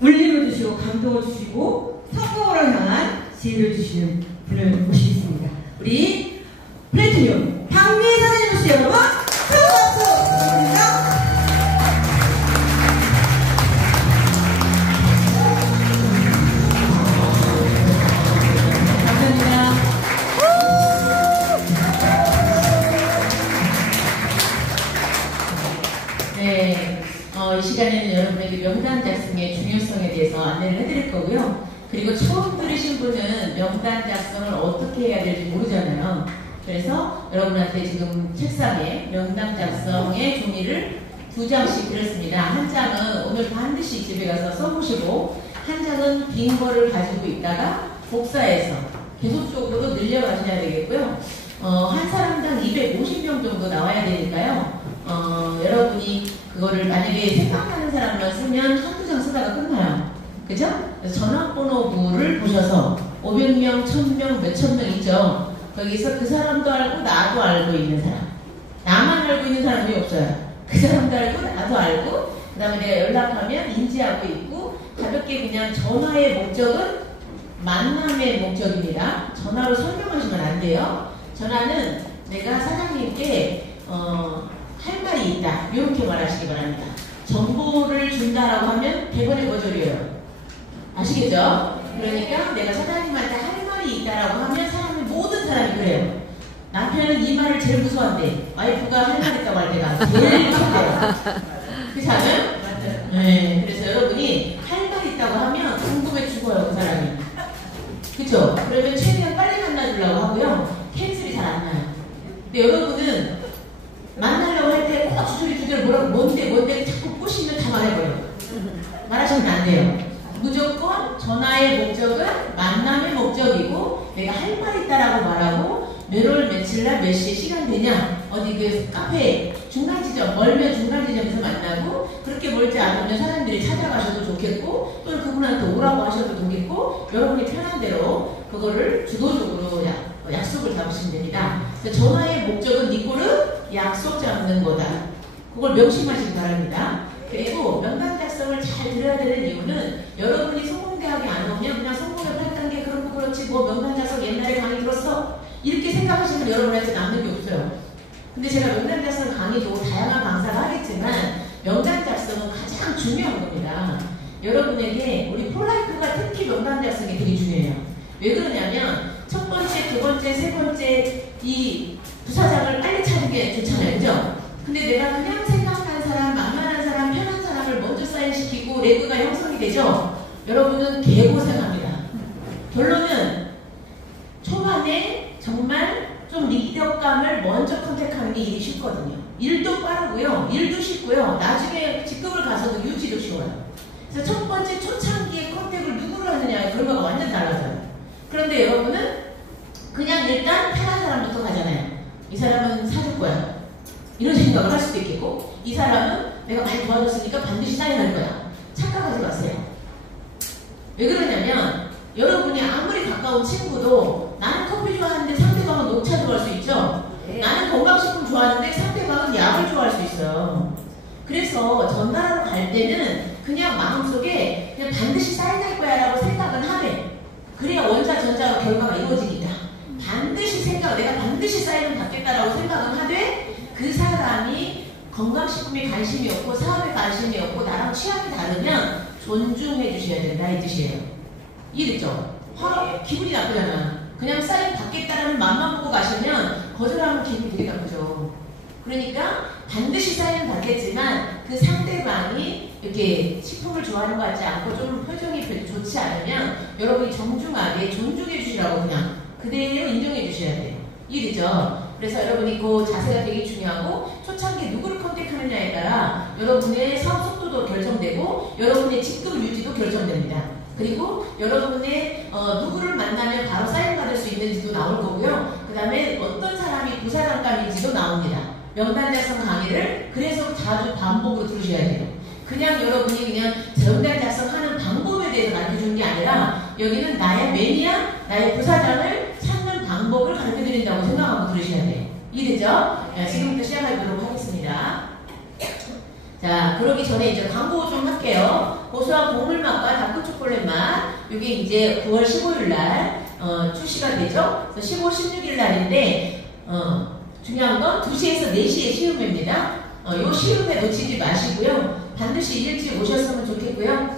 울림을 주시고 감동을 주시고 성공으로 향한 지혜를 주시는 분을 모시겠습니다. 우리 플래티늄 박미애 사장님으시 여러분 큰 박수 부탁드립니다. 네, 이 시간에는 여러분에게 명단 작성의 중요성에 대해서 안내를 해드릴 거고요. 그리고 처음 들으신 분은 명단 작성을 어떻게 해야 될지 모르잖아요. 그래서 여러분한테 지금 책상에 명단 작성의 종이를 2장씩 드렸습니다. 한 장은 오늘 반드시 집에 가서 써보시고, 한 장은 빈 거를 가지고 있다가 복사해서 계속적으로 늘려가셔야 되겠고요. 한 사람당 250명 정도 나와야 되니까요. 여러분이 그거를 만약에 생각나는 사람만 쓰면 한두 장 쓰다가 끝나요. 그죠? 그래서 전화번호부를 보셔서 500명, 1000명, 몇천 명 있죠? 거기서 그 사람도 알고 나도 알고 있는 사람. 나만 알고 있는 사람이 없어요. 그 사람도 알고 나도 알고, 그 다음에 내가 연락하면 인지하고 있고, 가볍게 그냥 전화의 목적은 만남의 목적입니다. 전화로 설명하시면 안 돼요. 전화는 내가 사장님께 할 말이 있다, 이렇게 말하시기 바랍니다. 정보를 준다라고 하면 대본의 거절이에요. 아시겠죠? 그러니까 내가 사장님한테 할 말이 있다라고 하면 모든 사람이 그래요. 남편은 이 말을 제일 무서워한대. 와이프가 할 말 있다고 할 때가 제일 무서워요. 그렇지 않아요? 네. 그래서 여러분이 할 말 있다고 하면 궁금해 죽어요, 그 사람이. 그쵸? 그러면 최대한 빨리 만나주려고 하고요. 캔슬이 잘 안 나요. 근데 여러분은 만나려고 할 때 꼭 주저리 뭐라고 뭔데 자꾸 꼬시면 다 말해버려요. 말하시면 안 돼요. 무조건 전화의 목적은 만남의 목적이고, 내가 할 말 있다라고 말하고, 몇 월 며칠날 몇 시에 시간 되냐, 어디 그 카페 중간 지점, 멀면 중간 지점에서 만나고, 그렇게 멀지 않으면 사람들이 찾아가셔도 좋겠고, 또는 그분한테 오라고 하셔도 좋겠고, 여러분이 편한 대로 그거를 주도적으로 약속을 잡으시면 됩니다. 전화의 목적은 니꼬르 약속 잡는 거다. 그걸 명심하시기 바랍니다. 그리고 명단 작성을 잘 드려야 되는 이유는, 여러분이 성공대학에 안 오면 그냥 성공의 8단계 그런 거 그렇지 뭐 명단 작성 옛날에 강의 들었어 이렇게 생각하시면 여러분한테 남는 게 없어요. 근데 제가 명단 작성 강의도 다양한 강사를 하겠지만 명단 작성은 가장 중요한 겁니다. 여러분에게 우리 폴라이프가 특히 명단 작성이 되게 중요해요. 왜 그러냐면 첫 번째, 두 번째, 세 번째 이 부사장을 빨리 찾는 게 좋잖아요. 그죠? 근데 내가 그냥 생각난 사람, 만만한 사람, 편한 사람을 먼저 사인시키고 레그가 형성이 되죠? 여러분은 개고생합니다. 결론은 초반에 정말 좀 리더감을 먼저 컨택하는 게 일이 쉽거든요. 일도 빠르고요. 일도 쉽고요. 나중에 직급을 가서도 유지도 쉬워요. 그래서 첫 번째 초창기에 컨택을 누구를 하느냐의 결과가 완전 달라져요. 그런데 여러분은 그냥 일단 편한 사람부터 가잖아요. 이 사람은 사줄 거야. 이런 생각을 할 수도 있겠고, 이 사람은 내가 많이 도와줬으니까 반드시 사인할 거야. 착각하지 마세요. 왜 그러냐면 여러분이 아무리 가까운 친구도 나는 커피 좋아하는데 상대방은 녹차 좋아할 수 있죠. 네. 나는 건강식품 좋아하는데 상대방은 약을 좋아할 수 있어요. 그래서 전달하러 갈 때는 그냥 마음속에 그냥 반드시 사인할 거야 라고 생각은 하래. 그래야 원자 전자로 결과가 이루어지니까 반드시 내가 반드시 사인을 받겠다라고 생각은 하되, 그 사람이 건강식품에 관심이 없고 사업에 관심이 없고 나랑 취향이 다르면 존중해 주셔야 된다 이 뜻이에요. 이해됐죠? 기분이 나쁘잖아. 그냥 사인 받겠다라는 맘만 보고 가시면 거절하면 기분이 되게 나쁘죠. 그러니까 반드시 사인 받겠지만 그 상대방이 이렇게 식품을 좋아하는 것 같지 않고 좀 표정이 별로 좋지 않으면 여러분이 정중하게 존중해 주시라고 그냥 그대로 인정해 주셔야 돼요. 이해되죠? 그래서 여러분이 그 자세가 되게 중요하고, 초창기에 누구를 컨택하느냐에 따라 여러분의 사업 속도도 결정되고 여러분의 직급 유지도 결정됩니다. 그리고 여러분의 누구를 만나면 바로 사인 받을 수 있는지도 나올 거고요. 그 다음에 어떤 사람이 부사장감인지도 나옵니다. 명단 작성 강의를 그래서 자주 반복으로 들으셔야 돼요. 그냥 여러분이 그냥 명단 작성하는 방법에 대해서 가르쳐주는 게 아니라, 여기는 나의 매니아, 나의 부사장을 찾는 방법을 가르쳐드린다고 생각하고 들으셔야 돼요. 이해되죠? 지금부터 시작하도록 하겠습니다. 자, 그러기 전에 이제 광고 좀 할게요. 고소한 곡물 맛과 다크 초콜릿 맛. 이게 이제 9월 15일 날 출시가 되죠. 그래서 15, 16일 날인데 중요한 건 2시에서 4시에 시음회입니다. 요 시음회 놓치지 마시고요. 반드시 일찍 오셨으면 좋겠고요.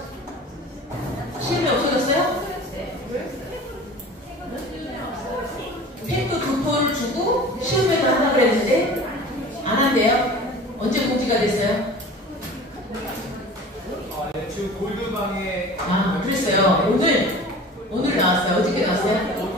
시음회 없어졌어요? 팩도 2포를 주고 시음회도 하나 그랬는데 안 한대요. 언제 공지가 됐어요? 네, 지금 골드방에 그랬어요. 오늘 나왔어요. 어저께 나왔어요?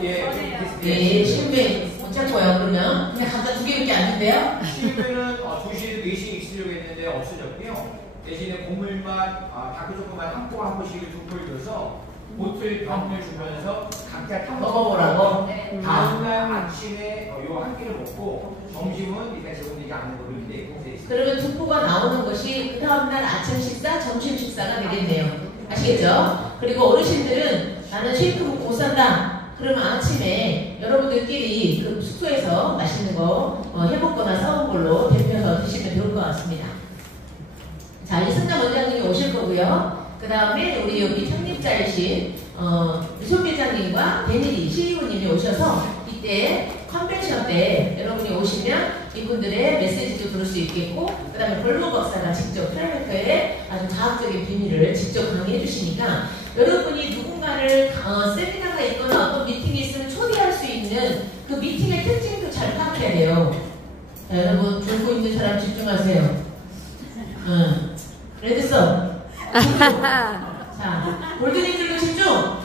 네, 시음회 못 잡고요. 그러면 그냥 각자 2개밖에 안 준대요? 시음회는 2시에서 4시에 있으려고 했는데 없어졌고요. 대신에 곡물맛, 다크초코맛 한 포씩을 2포를 줘서 보틀 병을 주면서 각자 타서 먹어보라고? 다음날 아침에 요 한 끼를 먹고 점심은 일단 제공되지 않는 걸로 이제 공세해 있습니다. 그러면 2포가 나오는 것이 그 다음날 아침 식사, 점심 식사가 되겠네요. 아시겠죠? 그리고 어르신들은 나는 쉐이크 먹고 못 산다. 그러면 아침에 여러분들끼리 그 숙소에서 맛있는 거 해먹거나 사온 걸로 데펴서 드시면 좋을 것 같습니다. 자, 이제 승남 원장님이 오실 거고요. 그 다음에 우리 여기 창립자이신 유선 회장님과 베니리 CEO님이 오셔서 이때 컨벤션 때 여러분이 오시면 이분들의 메시지도 들을 수 있겠고, 그 다음에 볼모 박사가 직접 프라이메터의 아주 과학적인 비밀을 직접 강의해 주시니까 여러분이 누군가를 세미나가 있거나 어떤 미팅이 있으면 초대할 수 있는 그 미팅의 특징도 잘 파악해야 돼요. 자, 여러분 들고 있는 사람 집중하세요. 레드썬. 자, 골든이들도 집중.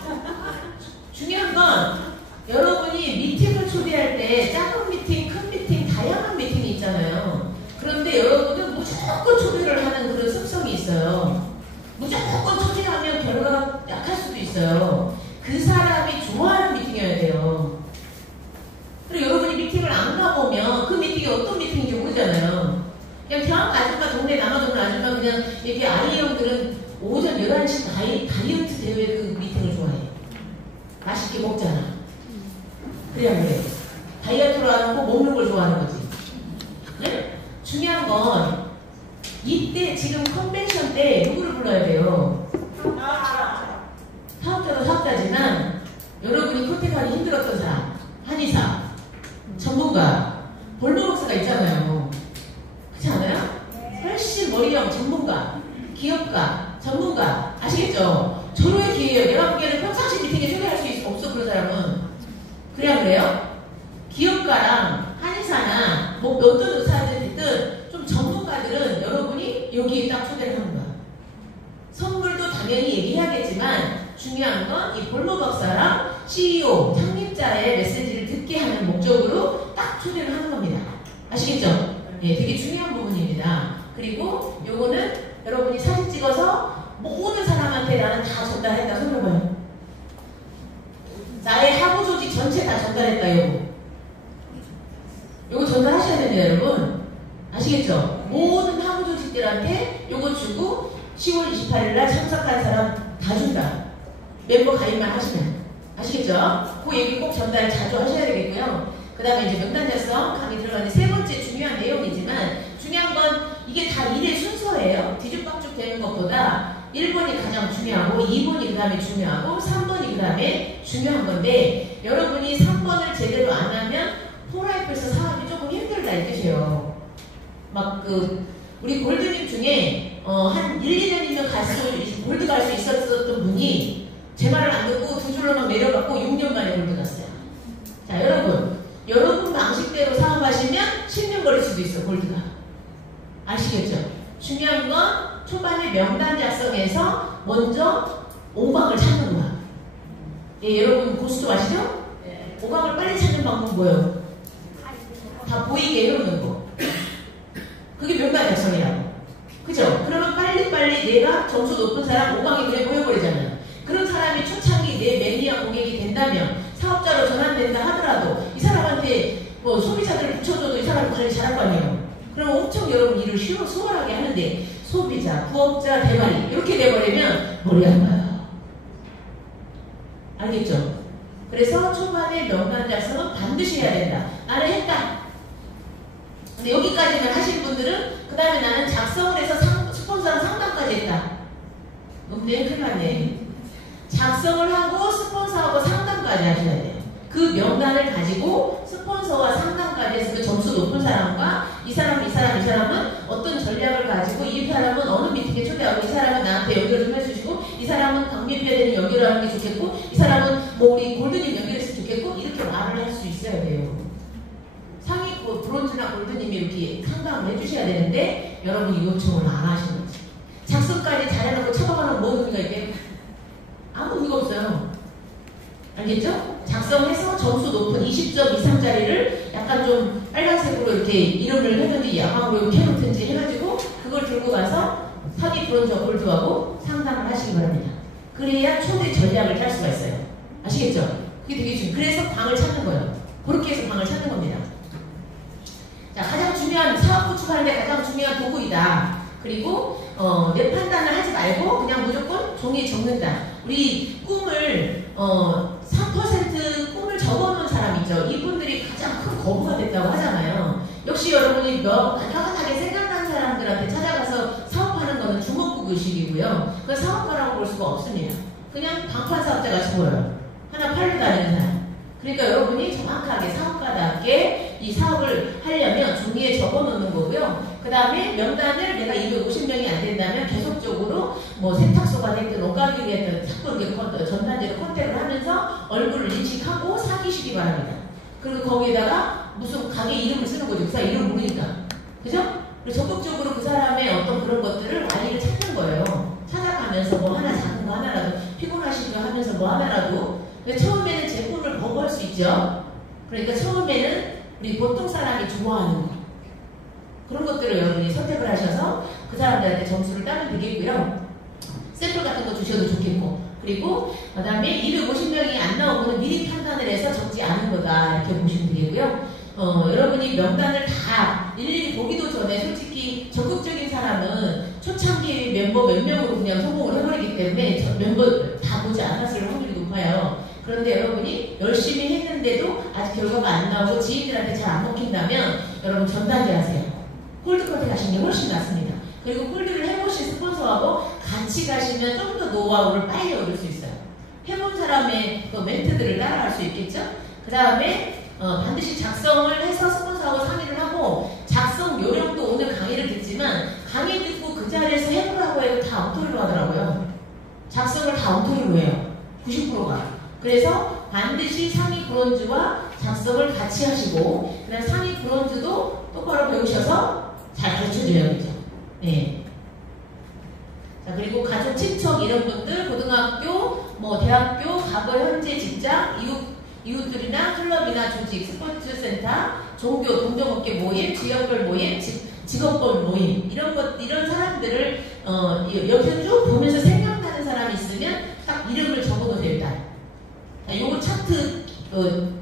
중요한 건 여러분이 미팅을 초대할 때 작은 미팅, 큰 미팅, 다양한 미팅이 있잖아요. 그런데 여러분은 무조건 초대를 하는 그런 습성이 있어요. 무조건 초대하면 결과가 약할 수도 있어요. 그 사람이 좋아하는 미팅이어야 돼요. 그리고 여러분이 미팅을 안 가보면 그 미팅이 어떤 미팅인지 모르잖아요. 그냥 병 아줌마, 동네 남아도는 아줌마 그냥 이렇게 아이형들은 오전 11시 다이어트 대회 그 미팅을 좋아해. 맛있게 먹잖아. 그래야 그래. 다이어트로 하는 거 먹는 걸 좋아하는 거지. 네? 중요한 건 이때 지금 컨벤션 때 누구를 불러야 돼요? 사업자도 사업자지만 여러분이 컨택하기 힘들었던 사람, 한의사, 전문가, 볼모 박사가 있잖아요. 그렇지 않아요? 훨씬 머리형 전문가, 기업가, 전문가 아시겠죠? 절호의 기회예요. 내가 보기에는 평상시 미팅에 초대할 수 없어 그런 사람은. 그래요? 기업가랑 한의사나 뭐 어떤 의사들이든 좀 전문가들은 여러분이 여기에 딱 초대를 하는 거야. 선물도 당연히 얘기해야겠지만 중요한 건 이 볼모 박사랑 CEO, 창립자의 메시지를 듣게 하는 목적으로 딱 초대를 하는 겁니다. 아시겠죠? 예, 되게 중요한 부분입니다. 그리고 요거는 여러분이 사진 찍어서 모든 사람한테 나는 다 전달했다. 손 들어봐요. 나의 하부 조직 전체 다 전달했다. 요거 전달하셔야 됩니다, 여러분. 아시겠죠? 모든 하부 조직들한테 요거 주고 10월 28일날 참석한 사람 다 준다. 멤버 가입만 하시면. 아시겠죠? 그 얘기 꼭 전달 자주 하셔야 되겠고요. 그 다음에 이제 명단 작성 강의 들어가는 세 번째 중요한 내용이지만 중요한 건 이게 다 일의 순서예요. 뒤죽박죽 되는 것보다 1번이 가장 중요하고 2번이 그 다음에 중요하고 3번이 그 다음에 중요한 건데 여러분이 3번을 제대로 안 하면 포라이프에서 사업이 조금 힘들다 이 뜻이에요. 막 우리 골드님 중에 한 1, 2년이면 골드 갈 수 있었던 분이 제 말을 안 듣고 두 줄로만 내려갖고 6년 만에 골드 갔어요. 자, 여러분 방식대로 사업하시면 10년 걸릴 수도 있어, 골드가. 아시겠죠? 중요한 건 초반에 명단 작성해서 먼저 5강을 찾는 거야. 예, 여러분 고수도 아시죠? 5강을 빨리 찾는 방법 뭐예요? 다 보이게 해놓는 거. 그게 명단 작성이라고. 그죠? 그러면 빨리빨리 내가 점수 높은 사람 5강이 그냥 보여버리잖아요. 그런 사람이 초창기 내 매니아 고객이 된다면 사업자로 전환된다 하더라도 이 사람한테 뭐 소비자들을 붙여줘도 이 사람 관리 잘할 거 아니에요. 그럼 엄청 여러분 일을 수월하게 하는데 소비자, 부업자, 대가리 이렇게 돼버리면 머리 아파요. 알겠죠? 그래서 초반에 명단 작성은 반드시 해야 된다. 나는 했다. 근데 여기까지는 하신 분들은 그 다음에 나는 작성을 해서 스폰서랑 상담까지 했다. 큰일 났네. 작성을 하고 스폰서하고 상담까지 하셔야 돼요. 그 명단을 가지고 스폰서와 상담까지 해서 그 점수 높은 사람과 이 사람은 어떤 전략을 가지고 이 사람은 어느 미팅에 초대하고 이 사람은 나한테 연결 좀 해주시고 이 사람은 강민비에 대한 연결을 하는 게 좋겠고 이 사람은 뭐 우리 골드님 연결했으면 좋겠고 이렇게 말을 할 수 있어야 돼요. 상위 브론즈나 골드님이 이렇게 상담을 해주셔야 되는데 여러분이 요청을 안 하시는 거지. 작성까지 잘해놓고 처방하는 뭔 의미가 있게 아무 의미가 없어요. 알겠죠? 작성해서 점수 높은 20점 이상짜리를 약간 좀 빨간색으로 이렇게 이름을 해든지 야광으로 이렇게 해놓든지 해가지고 그걸 들고 가서 상위 브론즈와 골드하고 상담을 하시기 바랍니다. 그래야 초대 전략을 짤 수가 있어요. 아시겠죠? 그게 되게 중요해요. 그래서 방을 찾는 거예요. 그렇게 해서 방을 찾는 겁니다. 자, 가장 중요한 사업 구축하는데 가장 중요한 도구이다. 그리고 내 판단을 하지 말고 그냥 무조건 종이에 적는다. 우리 꿈을 3% 꿈을 적어놓은 사람 있죠. 이분들이 가장 큰 거부가 됐다고 하잖아요. 역시 여러분이 간단하게 생각난 사람들한테 찾아가서 사업하는 거는 주먹구 의식이고요. 그건 사업가라고 볼 수가 없습니다. 그냥 방판 사업자같이 보여요. 하나 팔로 다니는 사람. 그러니까 여러분이 정확하게 사업가답게 이 사업을 하려면 종이에 적어놓는 거고요. 그 다음에 명단을 내가 250명이 안 된다면 계속적으로 뭐 세탁소가 됐든 옷가게가 됐든 자꾸 이렇게 전단지로 컨택을 하면서 얼굴을 인식하고 사귀시기 바랍니다. 그리고 거기에다가 무슨 가게 이름을 쓰는 거죠. 그 사람 이름을 모르니까. 그죠? 그리고 적극적으로 그 사람의 어떤 그런 것들을 완리를 찾는 거예요. 찾아가면서 뭐 하나 작은 거 하나라도 피곤하시고 하면서 뭐 하나라도. 근데 처음에는 제 꿈을 거부할 수 있죠. 그러니까 처음에는 우리 보통 사람이 좋아하는 거. 그런 것들을 여러분이 선택을 하셔서 그 사람들한테 점수를 따면 되겠고요. 샘플 같은 거 주셔도 좋겠고. 그리고 그 다음에 250명이 안 나오면 미리 판단을 해서 적지 않은 거다. 이렇게 보시면 되겠고요. 여러분이 명단을 다 일일이 보기도 전에 솔직히 적극적인 사람은 초창기 멤버 몇 명으로 그냥 성공을 해버리기 때문에 멤버 다 보지 않았을 확률이 높아요. 그런데 여러분이 열심히 했는데도 아직 결과가 안 나오고 지인들한테 잘 안 먹힌다면 여러분 전단지 하세요. 홀드 컨택 하시는 게 훨씬 낫습니다. 그리고 홀드를 해보신 스폰서하고 같이 가시면 좀 더 노하우를 빨리 얻을 수 있어요. 해본 사람의 그 멘트들을 따라갈 수 있겠죠? 그 다음에 반드시 작성을 해서 스폰서하고 상의를 하고 작성 요령도 오늘 강의를 듣지만 강의 듣고 그 자리에서 해보라고 해도 다 엉터리로 하더라고요. 작성을 다 엉터리로 해요. 90%가. 그래서 반드시 상위 브론즈와 작성을 같이 하시고 그 다음에 상위 브론즈도 똑바로 배우셔서 잘 가르쳐줘야겠죠. 네. 자, 그리고 가족, 친척 이런 분들 고등학교, 뭐 대학교, 과거, 현재 직장, 이웃들이나 클럽이나 조직, 스포츠 센터, 종교, 동종업계 모임, 지역별 모임, 직업별 모임 이런 사람들을 여기서 쭉 보면서 생각나는 사람이 있으면 딱 이름을 적어놓으세요. 일단. 요거 차트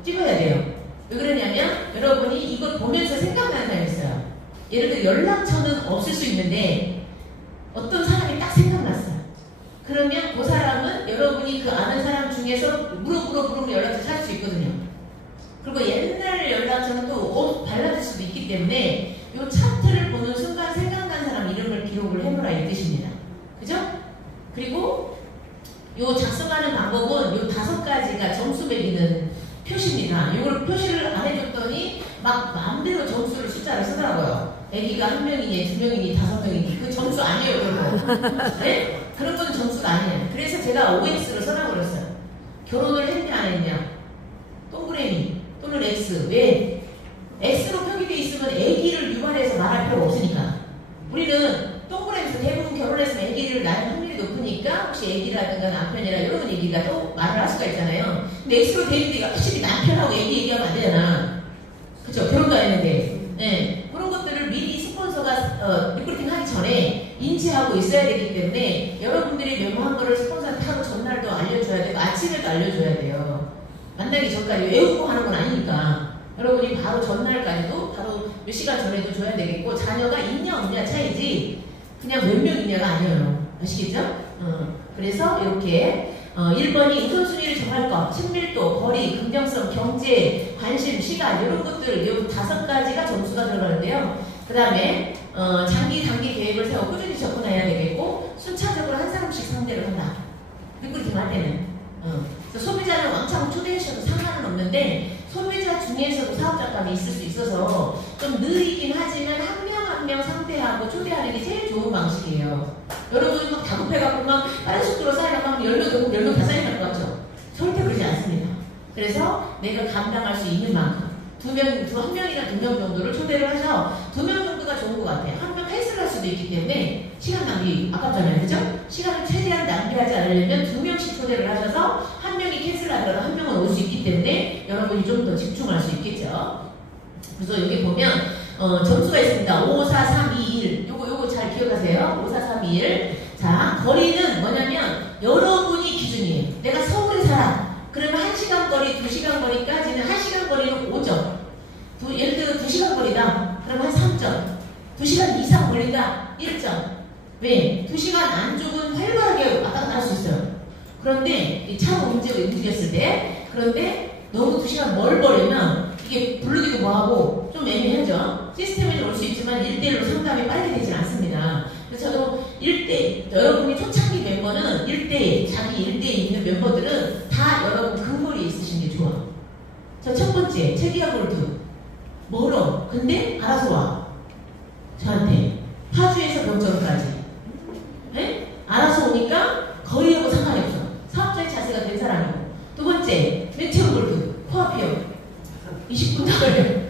찍어야 돼요. 왜 그러냐면 여러분이 이걸 보면서 생각나는 사람이 있어요. 예를 들어 연락처는 없을 수 있는데 어떤 사람이 딱 생각났어요. 그러면 그 사람은 여러분이 그 아는 사람 중에서 물어보면 연락처 찾을 수 있거든요. 그리고 옛날 연락처는 또 달라질 수도 있기 때문에 이 차트를 보는 순간 생각난 사람 이름을 기록을 해보라 이 뜻입니다. 그죠? 그리고 요 작성하는 방법은 요 5가지가 점수 매기는 표시입니다. 이걸 표시를 안 해줬더니 막 마음대로 점수를 숫자를 쓰더라고요. 애기가 1명이니 2명이니 5명이니 그 점수 아니에요. 그런 거. 네? 그런 거는 점수가 아니에요. 그래서 제가 OX로 써놔버렸어요. 결혼을 했냐 안 했냐 동그라미 또는 X. 왜? X로 표기되어 있으면 애기를 유발해서 말할 필요가 없으니까. 우리는 동그라미에서 대부분 결혼했으면 애기를 낳을 확률이 높으니까 혹시 애기라든가 남편이나 이런 얘기가 또 말을 할 수가 있잖아요. 근데 X로 되어 있는 게 확실히 남편하고 애기 얘기하면 안 되잖아. 그쵸? 결혼도 안 했는데. 네. 그런 것들을 미리 스폰서가 리크루팅 하기 전에 인지하고 있어야 되기 때문에 여러분들이 메모한 거를 스폰서한테 하루 전날도 알려줘야 되고 아침에도 알려줘야 돼요. 만나기 전까지 외우고 하는 건 아니니까. 여러분이 바로 전날까지도 바로 몇 시간 전에도 줘야 되겠고 자녀가 있냐 없냐 차이지 그냥 몇 명이냐가 아니에요. 아시겠죠? 그래서 이렇게 1번이 우선순위를 정할 것, 친밀도, 거리, 긍정성, 경제, 관심, 시간 이런 것들 이 5가지가 점수가 들어가는데요. 그 다음에 장기, 단기 계획을 세워 꾸준히 접근해야 되겠고 순차적으로 한 사람씩 상대를 한다. 리크루팅 할 때는. 그래서 소비자는 왕창 초대하셔도 상관은 없는데 소비자 중에서도 사업자감이 있을 수 있어서 좀 느리긴 하지만 한 명 한 명 상대하고 초대하는 게 제일 좋은 방식이에요. 여러분 막 다급해갖고 막 빠른 속도로 쌓이라고 하면 10명 다 쌓이는 것 같죠? 절대 그러지 않습니다. 그래서 내가 감당할 수 있는 만큼 한 명이나 2명 정도를 초대를 하셔. 2명 정도가 좋은 것 같아요. 한 명 헬스를 할 수도 있기 때문에 시간 낭비 아깝잖아요. 그죠? 시간을 최대한 낭비하지 않으려면 2명씩 초대를 하셔서 한 명이 캔슬을 하더라도 한 명은 올 수 있기 때문에 여러분이 좀 더 집중할 수 있겠죠. 그래서 여기 보면 점수가 있습니다. 5, 4, 3, 2, 1. 요거 잘 기억하세요. 5, 4, 3, 2, 1. 자, 거리는 뭐냐면 여러분이 기준이에요. 내가 서울에 살아. 그러면 1시간 거리, 2시간 거리까지는 1시간 거리는 5점. 예를 들어 2시간 거리다. 그러면 한 3점. 2시간 이상 걸린다. 1점. 왜? 2시간 안쪽은 활발하게 왔다 갔다 할 수 있어요. 그런데 차가 움직였을 때 그런데 너무 2시간 멀버리면 이게 부르기도 뭐하고 좀 애매하죠. 시스템에는 올 수 있지만 1대1로 상담이 빨리 되진 않습니다. 그래서 저도 1대1, 여러분이 초창기 멤버는 1대1, 자기 1대1 있는 멤버들은 다 여러분 근거리에 있으신 게 좋아. 자, 첫 번째, 체리아 골드. 멀어. 근데 알아서 와. 저한테. 파주에서 병정까지. 네? 알아서 오니까 거리하고 상관이 없어. 사업자의 자세가 된 사람이고. 두 번째, 메테오 골드. 코앞이요. 20분 더 걸려요.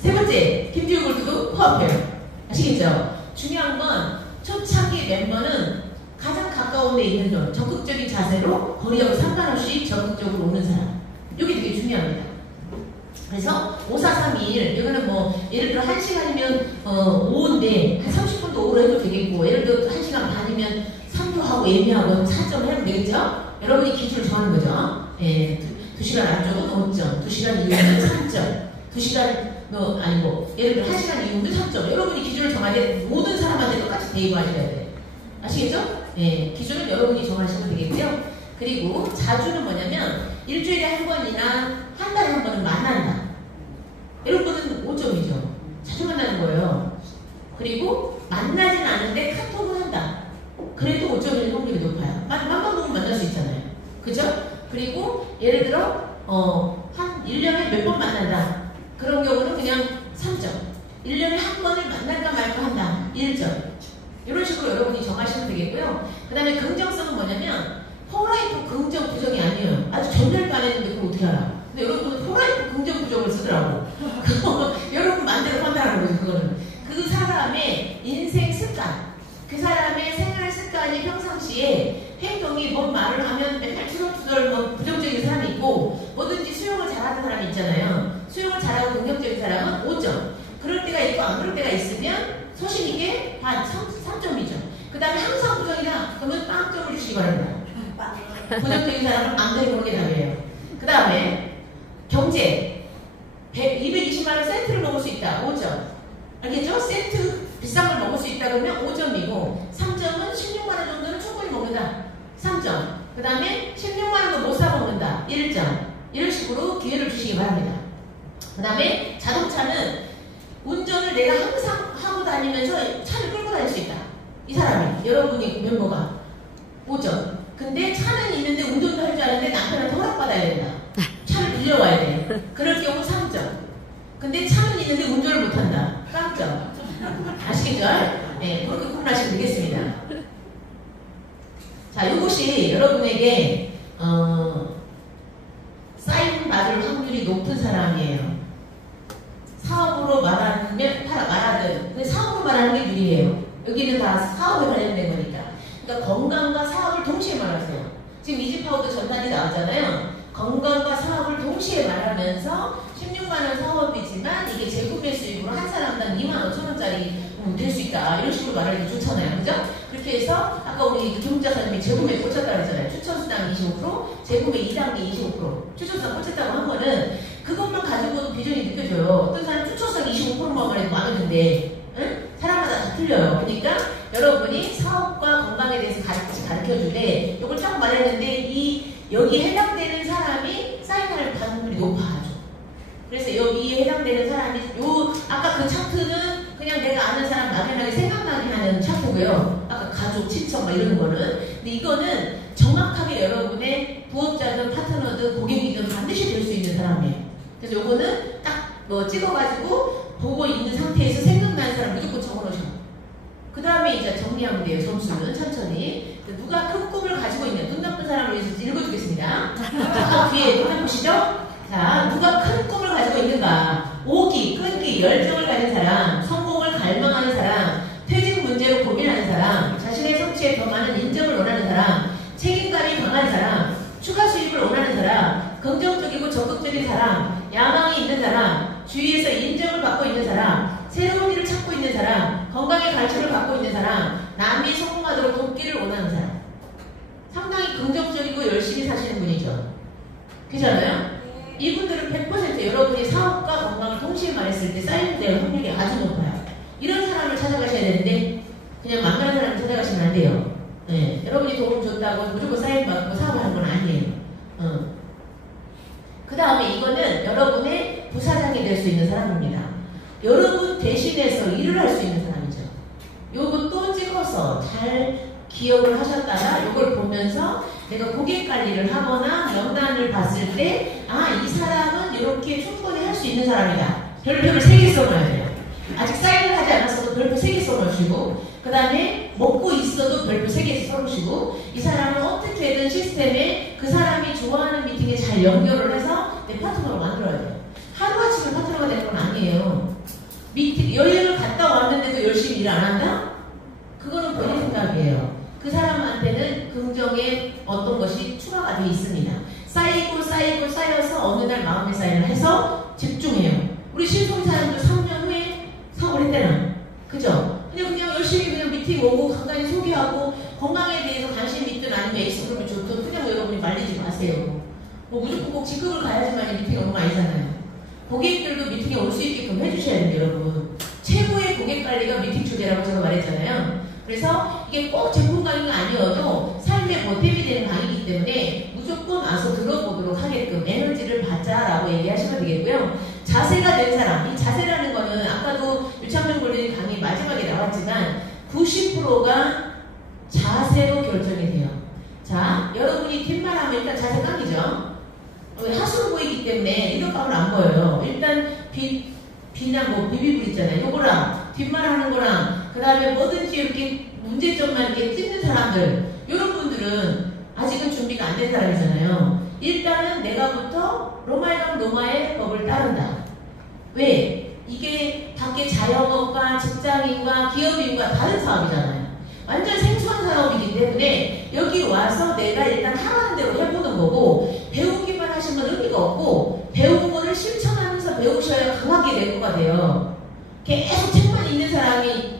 세 번째, 김지우 골드도 코앞이에요. 아시겠죠? 중요한 건 초창기 멤버는 가장 가까운 데 있는 점, 적극적인 자세로 거리하고 상관없이 적극적으로 오는 사람. 이게 되게 중요합니다. 그래서 5, 4, 3, 2, 1 이거는 뭐 예를 들어 1시간이면 5인데 한 30분도 5로 해도 되겠고 예를 들어 1시간 반이면 3도 하고 예매하고 4점 하면 되겠죠? 여러분이 기준을 정하는 거죠. 예, 2시간 안쪽은 5점, 2시간 이후는 3점, 2시간 아니고 예를 들어 1시간 이후는 3점. 여러분이 기준을 정하되 모든 사람한테 똑같이 대입하셔야 돼요. 아시겠죠? 예, 기준은 여러분이 정하시면 되겠고요. 그리고 자주는 뭐냐면 일주일에 한 번이나 한 달에 한 번은 만난다. 이런 분은 5점이죠. 자주 만나는 거예요. 그리고 만나진 않은데 카톡을 한다. 그래도 5점일 확률이 높아요. 한번 보면 만날 수 있잖아요. 그죠? 그리고 예를 들어 한 1년에 몇 번 만난다. 그런 경우는 그냥 3점. 1년에 한 번을 만날까 말까 한다. 1점. 이런 식으로 여러분이 정하시면 되겠고요. 그 다음에 긍정성은 뭐냐면 포라이프 긍정 부정이 아니에요. 아주 전멸도 안 했는데 그걸 어떻게 알아? 근데 여러분은 포라이프 긍정 부정을 쓰더라고. 여러분 마음대로 판단하는 거죠. 그거는 그 사람의 인생 습관, 그 사람의 생활 습관이 평상시에 행동이 뭔 말을 하면 맨날 투덜투덜 뭐 부정적인 사람이 있고 뭐든지 수용을 잘하는 사람이 있잖아요. 수용을 잘하고 긍정적인 사람은 5점. 그럴 때가 있고 안 그럴 때가 있으면 소신있게 한 3점이죠. 그 다음에 항상 부정이다. 그러면 빵점을 주시기 바랍니다. 부정적인 사람은 안 되는 게 답이에요. 그 다음에 경제 220만원 세트를 먹을 수 있다. 5점. 알겠죠? 세트 비싼 걸 먹을 수 있다 그러면 5점이고 3점은 16만원 정도는 충분히 먹는다. 3점. 그 다음에 16만원도 못 사 먹는다. 1점. 이런 식으로 기회를 주시기 바랍니다. 그 다음에 자동차는 운전을 내가 항상 하고 다니면서 차를 끌고 다닐 수 있다. 이 사람이 여러분이 멤버가 5점. 근데 차는 있는데 운전도 할 줄 아는데 남편한테 허락받아야 된다. 차를 빌려와야 돼. 그럴 경우 3점. 근데 차는 있는데 운전을 못한다. 깜점. 아시겠죠? 네, 그렇게 구분하시면 되겠습니다. 자, 이것이 여러분에게 사인 받을 확률이 높은 사람이에요. 사업으로 말하든 근데 사업으로 말하는 게 유리해요. 여기는 다 사업에 관련된 거니까. 그러니까 건강과 사업을 동시에 말하세요. 지금 이지파우더 전단이 나왔잖아요. 건강과 사업을 동시에 말하면서 16만원 사업이지만 이게 재구매 수익으로 한 사람당 25,000원짜리 될 수 있다. 이런 식으로 말하기 좋잖아요. 그죠? 그렇게 해서 아까 우리 김국자사님이 재구매 꽂혔다고 했잖아요. 추천수당 25%, 재구매 2단계 25%. 추천수당 꽂혔다고 한 거는 그것만 가지고도 비전이 느껴져요. 어떤 사람 추천수당 25%만 해도 마음에 든대. 응? 사람마다 다 틀려요. 그러니까 여러분이 사업과 건강에 대해서 같이 가르쳐줄 때 이걸 딱 말했는데 여기에 해당되는 사람이 사인할 확률이 높아져. 그래서 여기에 해당되는 사람이 아까 그 차트는 그냥 내가 아는 사람 막연하게 생각나게 하는 차트고요. 아까 가족, 친척 막 이런 거는. 근데 이거는 정확하게 여러분의 부업자든 파트너든 고객이든 반드시 될 수 있는 사람이에요. 그래서 요거는 딱 뭐 찍어가지고 보고 있는 상태에서 생각나는 사람 무조건 적어놓으셔. 그 다음에 이제 정리하면 돼요. 점수는 천천히. 누가 큰 꿈을 가지고 있는 눈 나쁜 사람을 위해서 읽어주겠습니다. 뒤에 눈 나쁘시죠? 자, 누가 큰 꿈을 가지고 있는가? 오기, 끈기, 열정을 가진 사람, 성공을 갈망하는 사람, 퇴직 문제로 고민하는 사람, 자신의 성취에 더 많은 인정을 원하는 사람, 책임감이 강한 사람, 추가 수입을 원하는 사람, 긍정적이고 적극적인 사람, 야망이 있는 사람, 주위에서 인정을 받고 있는 사람, 새로운 일을 찾고 있는 사람, 건강의 가치를 갖고 있는 사람, 남이 성공하도록 돕기를 원하는 사람. 상당히 긍정적이고 열심히 사시는 분이죠. 그렇잖아요? 이분들은 100% 여러분이 사업과 건강을 동시에 말했을 때 쌓이는 확률이 아주 높아요. 이런 사람을 찾아가셔야 되는데 그냥 만만한 사람을 찾아가시면 안 돼요. 네, 여러분이 도움 줬다고 무조건 사인 받고 사업을 하는 건 아니에요. 그 다음에 이거는 여러분의 부사장이 될 수 있는 사람입니다. 여러분 대신해서 일을 할 수 있는 사람이죠. 요것도 찍어서 잘 기억을 하셨다가 이걸 보면서 내가 고객 관리를 하거나 명단을 봤을 때 이 사람은 이렇게 충분히 할 수 있는 사람이다. 별표를 3개 써놔야 돼요. 아직 사인을 하지 않았어도 별표 3개 써놓으시고 그 다음에 먹고 있어도 별표 3개 써놓으시고 이 사람은 어떻게든 시스템에 그 사람이 좋아하는 미팅에 잘 연결을 해서 내 파트너로 만들어야 돼요. 하루아침에 파트너가 되는 건 아니에요. 여행을 갔다 왔는데도 열심히 일 안 한다? 그거는 본인 생각이에요. 그 사람한테는 긍정의 어떤 것이 추가가 되어 있습니다. 쌓이고 쌓여서 어느 날 마음의 사인을 해서 집중해요. 우리 실손사람도 3년 후에 사고를 했대나? 그죠? 그냥 열심히 그냥 미팅 오고 간간히 소개하고 건강에 대해서 관심이 있든 아니면 X그룹이 좋든 그냥 여러분이 말리지 마세요. 뭐 무조건 꼭 직급을 가야지만 미팅이 오는 거 아니잖아요. 고객들도 미팅에 올 수 있게끔 해주셔야 돼요, 여러분. 최고의 고객 관리가 미팅 초대라고 제가 말했잖아요. 그래서 이게 꼭 제품 강의가 아니어도 삶의 보탬이 되는 강의이기 때문에 무조건 와서 들어보도록 하게끔 에너지를 받자라고 얘기하시면 되겠고요. 자세가 된 사람, 이 자세라는 거는 아까도 유창명 권리님 강의 마지막에 나왔지만 90%가 자세로 결정이 돼요. 자, 여러분이 뒷말 하면 일단 자세 깡이죠. 하수로 보이기 때문에 이렇게하면 안 보여요. 일단 빛이나 뭐 비비불 있잖아요. 요거랑 뒷말 하는 거랑 그 다음에 뭐든지 이렇게 문제점만 이렇게 찍는 사람들, 이런 분들은 아직은 준비가 안 된 사람이잖아요. 일단은 내가부터 로마에 가면 로마의 법을 따른다. 왜? 이게 밖에 자영업과 직장인과 기업인과 다른 사업이잖아요. 완전 생소한 사업이기 때문에 여기 와서 내가 일단 하라는 대로 해보는 거고, 배우기만 하시면 의미가 없고 배운 거를 실천하면서 배우셔야 강하게 내고가 돼요. 계속 책만 읽는 사람이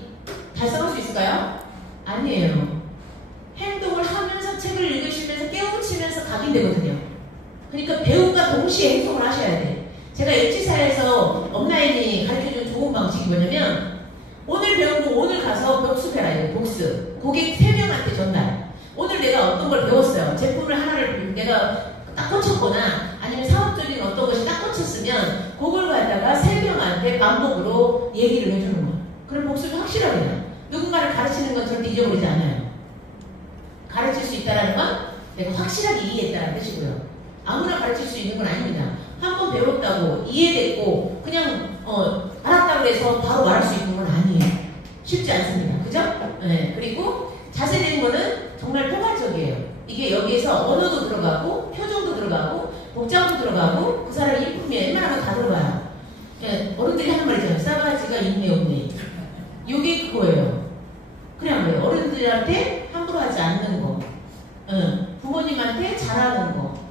달성할 수 있을까요? 아니에요. 행동을 하면서 책을 읽으시면서 깨우치면서 각인되거든요. 그러니까 배움과 동시에 행동을 하셔야 돼. 제가 엣지사에서 업라인이 가르쳐주는 좋은 방식이 뭐냐면, 오늘 배운 거 오늘 가서 복습해라. 이거 복습. 고객 3명한테 전달. 오늘 내가 어떤 걸 배웠어요. 제품을 하나를 내가 딱 꽂혔거나 아니면 사업적인 어떤 것이 딱 꽂혔으면 그걸 갖다가 3명한테 반복으로 얘기를 해주는 거예요. 그럼 복습이 확실하게 돼요. 누군가를 가르치는 건 절대 잊어버리지 않아요. 가르칠 수 있다는 건 내가 확실하게 이해했다는 뜻이고요. 아무나 가르칠 수 있는 건 아닙니다. 한 번 배웠다고 이해됐고 그냥 알았다고 해서 바로 말할 수 있는 건 아니에요. 쉽지 않습니다. 그죠? 네. 그리고 자세된 거는 정말 포괄적이에요. 이게 여기에서 언어도 들어가고 표정도 들어가고 복장도 들어가고 그 사람 인품이 웬만하면 다 들어가요. 어른들이 하는 말 있잖아요. 싸가지가 있네 없네. 이게 그거예요. 그냥 뭐예요? 어른들한테 함부로 하지 않는 거, 부모님한테 잘하는 거,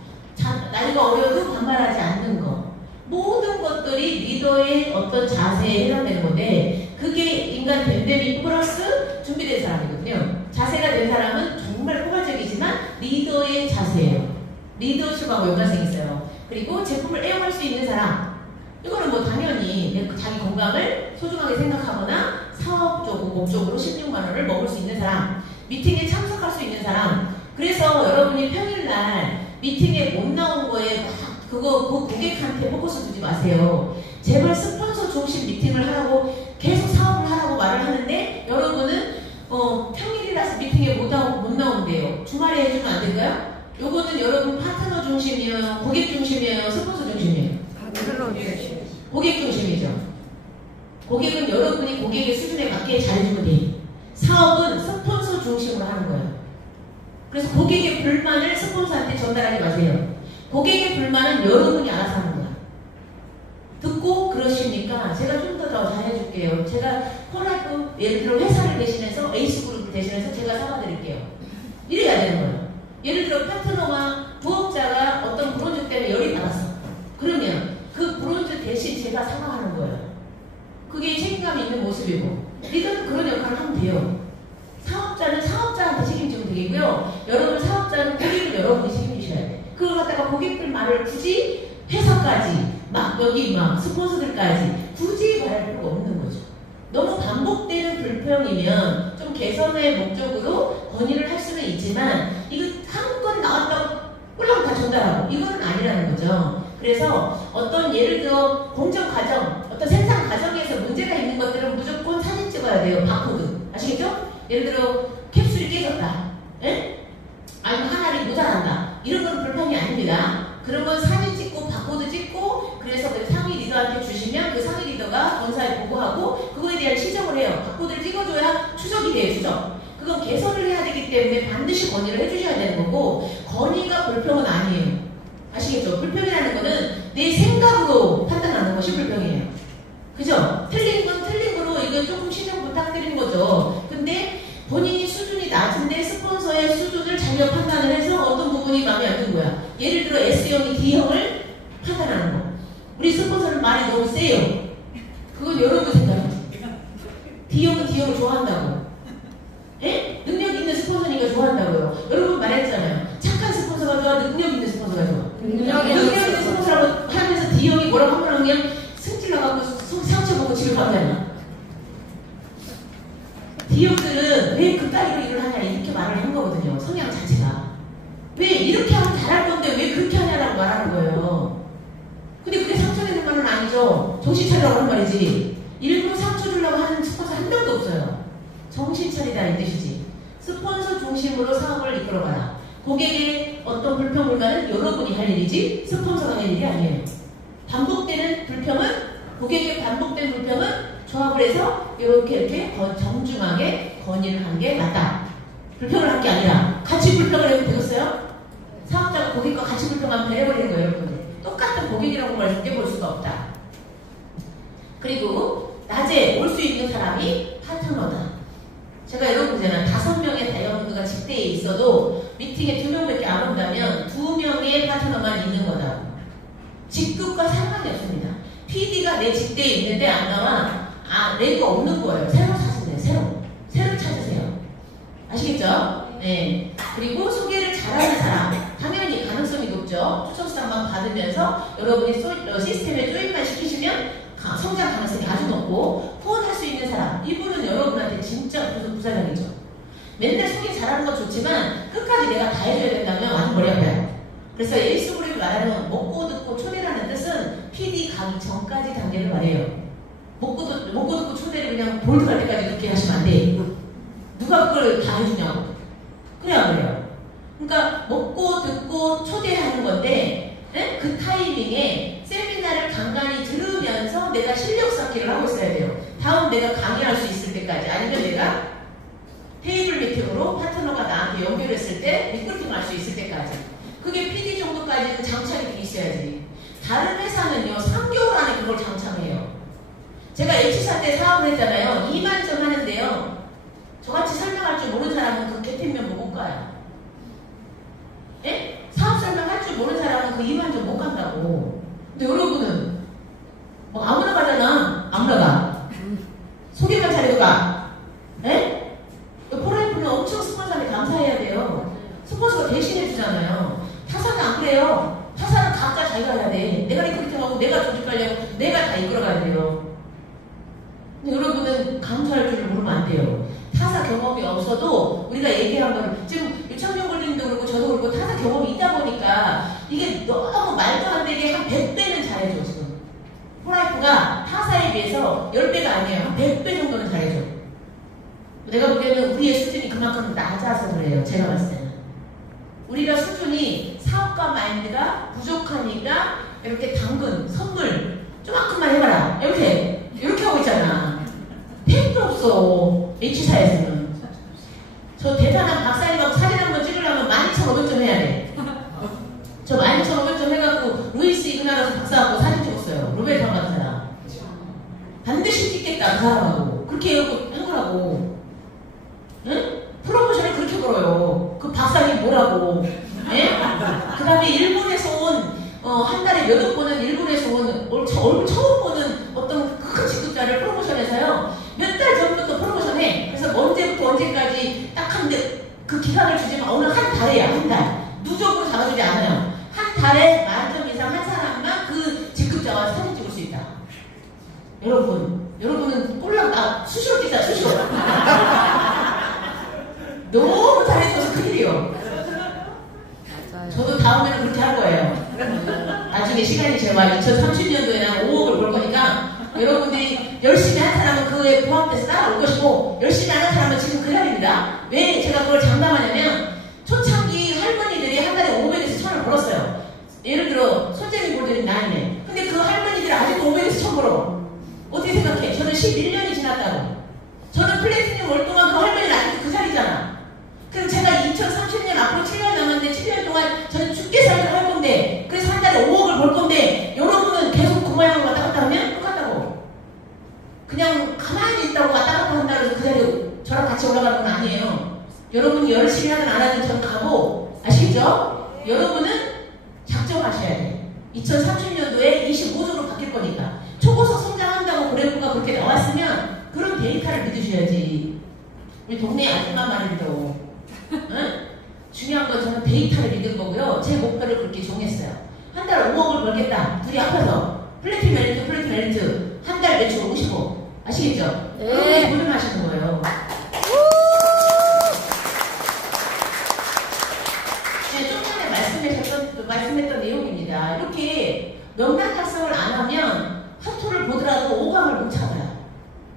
나이가 어려도 반말하지 않는 거, 모든 것들이 리더의 어떤 자세에 해당되는 건데, 그게 인간 됨됨이 플러스 준비된 사람이거든요. 자세가 된 사람은 정말 포괄적이지만 리더의 자세예요. 리더십하고 연관성이 있어요. 그리고 제품을 애용할 수 있는 사람, 이거는 뭐 당연히 자기 건강을 소중하게 생각하거나 사업적으로 목적으로 16만 원을 먹을 수 있는 사람, 미팅에 참석할 수 있는 사람. 그래서 여러분이 평일날 미팅에 못 나온 거에 그 고객한테 포커스 두지 마세요. 제발 스폰서 중심 미팅을 하라고 계속 사업을 하라고 말을 하는데, 여러분은 평일이라서 미팅에 못 나온대요. 주말에 해주면 안 될까요? 요거는 여러분 파트너 중심이에요? 고객 중심이에요? 스폰서 중심이에요? 고객 중심이죠. 고객은 여러분이 고객의 수준에 맞게 잘해주면 돼요. 사업은 스폰서 중심으로 하는 거예요. 그래서 고객의 불만을 스폰서한테 전달하지 마세요. 고객의 불만은 여러분이 알아서 하는 거예요. 듣고 그러십니까? 제가 좀 더 잘해줄게요. 제가 폴라이프 예를 들어 회사를 대신해서 에이스그룹을 대신해서 제가 사과드릴게요. 이래야 되는 거예요. 예를 들어 파트너가 부업자가 어떤 브론즈 때문에 열이 받았어. 그러면 그 브론즈 대신 제가 사과하는 거예요. 그게 책임감 있는 모습이고 리더는 그런 역할을 하면 돼요. 사업자는 사업자한테 책임지면 되겠고요. 여러분 사업자는 고객을 여러분이 책임지셔야 돼. 그걸 갖다가 고객들 말을 굳이 회사까지 여기 스폰서들까지 굳이 말할 필요가 없는 거죠. 너무 반복되는 불평이면 좀 개선의 목적으로 건의를 할 수는 있지만 이거 한 건 나왔다고 꿀랑 다 전달하고 이거는 아니라는 거죠. 그래서 어떤 예를 들어 공정 과정, 어떤 생산 과정에서 문제가 있는 것들은 무조건 사진 찍어야 돼요. 바코드. 아시겠죠? 예를 들어 캡슐이 깨졌다. 예? 아니면 하나를 모자란다. 이런 건 불평이 아닙니다. 그런 건 사진 찍고 바코드 찍고 그래서 그 상위 리더한테 주시면 그 상위 리더가 본사에 보고하고 그거에 대한 시정을 해요. 바코드를 찍어줘야 추적이 돼요. 추적. 그건 개선을 해야 되기 때문에 반드시 건의를 해주셔야 되는 거고 건의가 불평은 아니에요. 아시겠죠? 불평이라는 거는 내 생각으로 판단하는 것이 불평이에요. 그죠? 틀린 건 틀린 거로 이거 조금 시정 부탁드리는 거죠. 근데 본인이 수준이 낮은데 스폰서의 수준을 자기가 판단을 해서 어떤 부분이 마음에 안 드는 거야. 예를 들어 S형이 D형을 판단하는 거. 우리 스폰서는 말이 너무 세요. 그건 여러분 생각이에요. D형은 D형을 좋아한다고. 예? 능력 있는 스폰서니까 좋아한다고요. 여러분 말했잖아요. 착한 스폰서가 좋아, 능력 있는 스폰서가 좋아. 능력 있는 스폰서라고 하면서 D형이 뭐라고 하면 그냥 승질 나가고 상처 먹고 집에 가잖아. D형들은 왜 그따위로 일을 하냐 이렇게 말을 한 거거든요. 성향 자체가. 왜 이렇게 하면 잘할 건데 왜 그렇게 하냐라고 말하는 거예요. 근데 그게 상처 내는 말은 아니죠. 정신 차리라고 하는 말이지. 일부러 상처 주려고 하는 스폰서 한 명도 없어요. 정신 차리다 이 뜻이지. 스폰서 중심으로 사업을 이끌어가라. 고객의 어떤 불평 불만은 여러분이 할 일이지 스폰서가 할 일이 아니에요. 반복되는 불평은 고객의 반복된 불평은 조합을 해서 이렇게 정중하게 건의를 한 게 맞다. 불평을 한 게 아니라 같이 불평을 해도 되겠어요? 사업자가 고객과 같이 불평하면 배려버리는 거예요, 여러분들. 똑같은 고객이라고 말해볼 수가 없다. 그리고 낮에 올 수 있는 사람이 파트너다. 제가 여러분 보잖아요. 5명의 다이아몬드가 직대에 있어도 미팅에 2명밖에 안 온다면 2명의 파트너만 있는 거다. 직급과 상관이 없습니다. PD가 내 직대에 있는데 안 나와. 레이가 없는 거예요. 새로 찾으세요. 새로 찾으세요. 아시겠죠? 네. 그리고 소개를 잘하는 사람. 당연히 가능성이 높죠. 추천수당만 받으면서 여러분이 시스템에 조인만 시키시면 성장 가능성이 아주 높고 후원할 수 있는 사람. 이분은 여러분한테 진짜 부사장이죠. 맨날 소개 잘하는 건 좋지만 끝까지 내가 다 해줘야 된다면 완전 머리 아파요. 그래서 에이스그룹이 말하는 먹고 듣고 초대라는 뜻은 PD 가기 전까지 단계를 말해요. 먹고 듣고 초대를 그냥 볼드 갈 때까지 그렇게 하시면 안 돼. 누가 그걸 다 해주냐고. 그래야 그래요. 그러니까 먹고 듣고 초대하는 건데 네? 그 타이밍에 세미나를 간간히 들으면서 내가 실력 쌓기를 하고 있어야 돼요. 다음 내가 강의할 수 있을 때까지 아니면 내가 테이블 미팅으로 파트너가 나한테 연결했을 때 리크루팅 할 수 있을 때까지 그게 PD 정도까지는 장착이 돼 있어야지. 다른 회사는요 3개월 안에 그걸 장착해요. 제가 H사 때 사업을 했잖아요. 2만 점 하는데요. 저같이 설명할 줄 모르는 사람은 그 개팀면 못 가요. 예? 사업 설명할 줄 모르는 사람은 그 2만 점 못 간다고. 근데 여러분은 뭐 아무나 가잖아. 아무나 가. 소개만 잘해도 가. 예? 폴라이프는 엄청 스폰서한테 감사해야 돼요. 스폰서가 대신해 주잖아요. 타사는 안 그래요. 타사는 각자 자기가 해야 돼. 내가 리크루팅하고 내가 조직관리하고 내가 다 이끌어가야 돼요. 근데 여러분은 감사할 줄을 모르면 안 돼요. 타사 경험이 없어도 우리가 얘기한 거를 지금 유창용 권리님도 그렇고 저도 그렇고 타사 경험이 있다 보니까 이게 너무 말도 안 되게 한 100배는 잘해줘 지금. 폴라이프가 타사에 비해서 10배가 아니에요. 한 100배 정도는 잘해줘. 내가 보기에는 우리의 수준이 그만큼 낮아서 그래요. 제가 봤을 때는. 우리가 수준이 사업가 마인드가 부족하니까 이렇게 당근, 선물 조금만 해봐라. 이렇게 하고 있잖아. 택도 없어. H사에서는. 저 대단한 박사님하고 사진 한번 찍으려면 12,500점 해야 돼. 저 12,500점 해갖고 루이스 이그나라서 박사하고 사진 찍었어요. 로베르토 같은 사람. 반드시 찍겠다 그 사람하고. 그렇게 해보라고. 응? 프로모션을 그렇게 걸어요. 그 박사님 뭐라고. 예? 그 다음에 일본에서 온 한 달에 몇억 번은 일본에서 온 얼굴 처음 보는 어떤 큰 직급자를 프로모션해서요. 몇 달 전부터 프로모션해. 그래서 언제부터 언제까지 딱 하는데 그 기간을 주지만 어느 한 달에야 한 달. 누적으로 잡아주지 않아요. 한 달에 만점 이상 한 사람만 그 직급자와 사진 찍을 수 있다. 여러분은 꼴랑 수시로 뛰자 수시로. 너무 잘해줘서 큰일이요. 저도 다음에는 그렇게 할 거예요. 나중에 시간이 제발 2030년도에는 5억을 벌 거니까 여러분들이 열심히 한 사람은 그에 포함돼서 따라올 것이고 열심히 안 한 사람은 지금 그 자리입니다. 왜 제가 그걸 장담하냐면 초창기 할머니들이 한 달에 500에서 1000을 벌었어요. 예를 들어 손재미 골드는 나이네. 근데 그 할머니들이 아직도 500에서 1000 벌어. 어떻게 생각해? 저는 11년이 지났다고. 저는 플래티넘 월동안 그 할머니는 아직도 그 자리잖아. 그럼 제가 2030년 앞으로 7년 남았는데 7년 동안 저는 죽게 살기로 할 건데 그래서 한 달에 5억을 벌 건데 여러분은 계속 그 모양으로 왔다 갔다 하면 똑같다고. 그냥 가만히 있다고 왔다 갔다 한다고 해서 그 자리에 저랑 같이 올라가는 건 아니에요. 여러분이 열심히 하든 안 하든 전 가고 아시겠죠? 여러분은 작정하셔야 돼. 2030년도에 25조로 바뀔 거니까 초고속 성장한다고 그래프가 그렇게 나왔으면 그런 데이터를 믿으셔야지. 우리 동네 아줌마 말을 믿어. 응? 중요한 건 저는 데이터를 믿은 거고요. 제 목표를 그렇게 정했어요. 한 달 5억을 벌겠다. 둘이 앞에서 플래티 멜리트 한 달 매출 50억. 아시겠죠? 그렇게 도전하시는 거예요. 네, 좀 전에 말씀했던 내용입니다. 이렇게 명단 작성을 안 하면 화투를 보더라도 5강을 못 찾아요.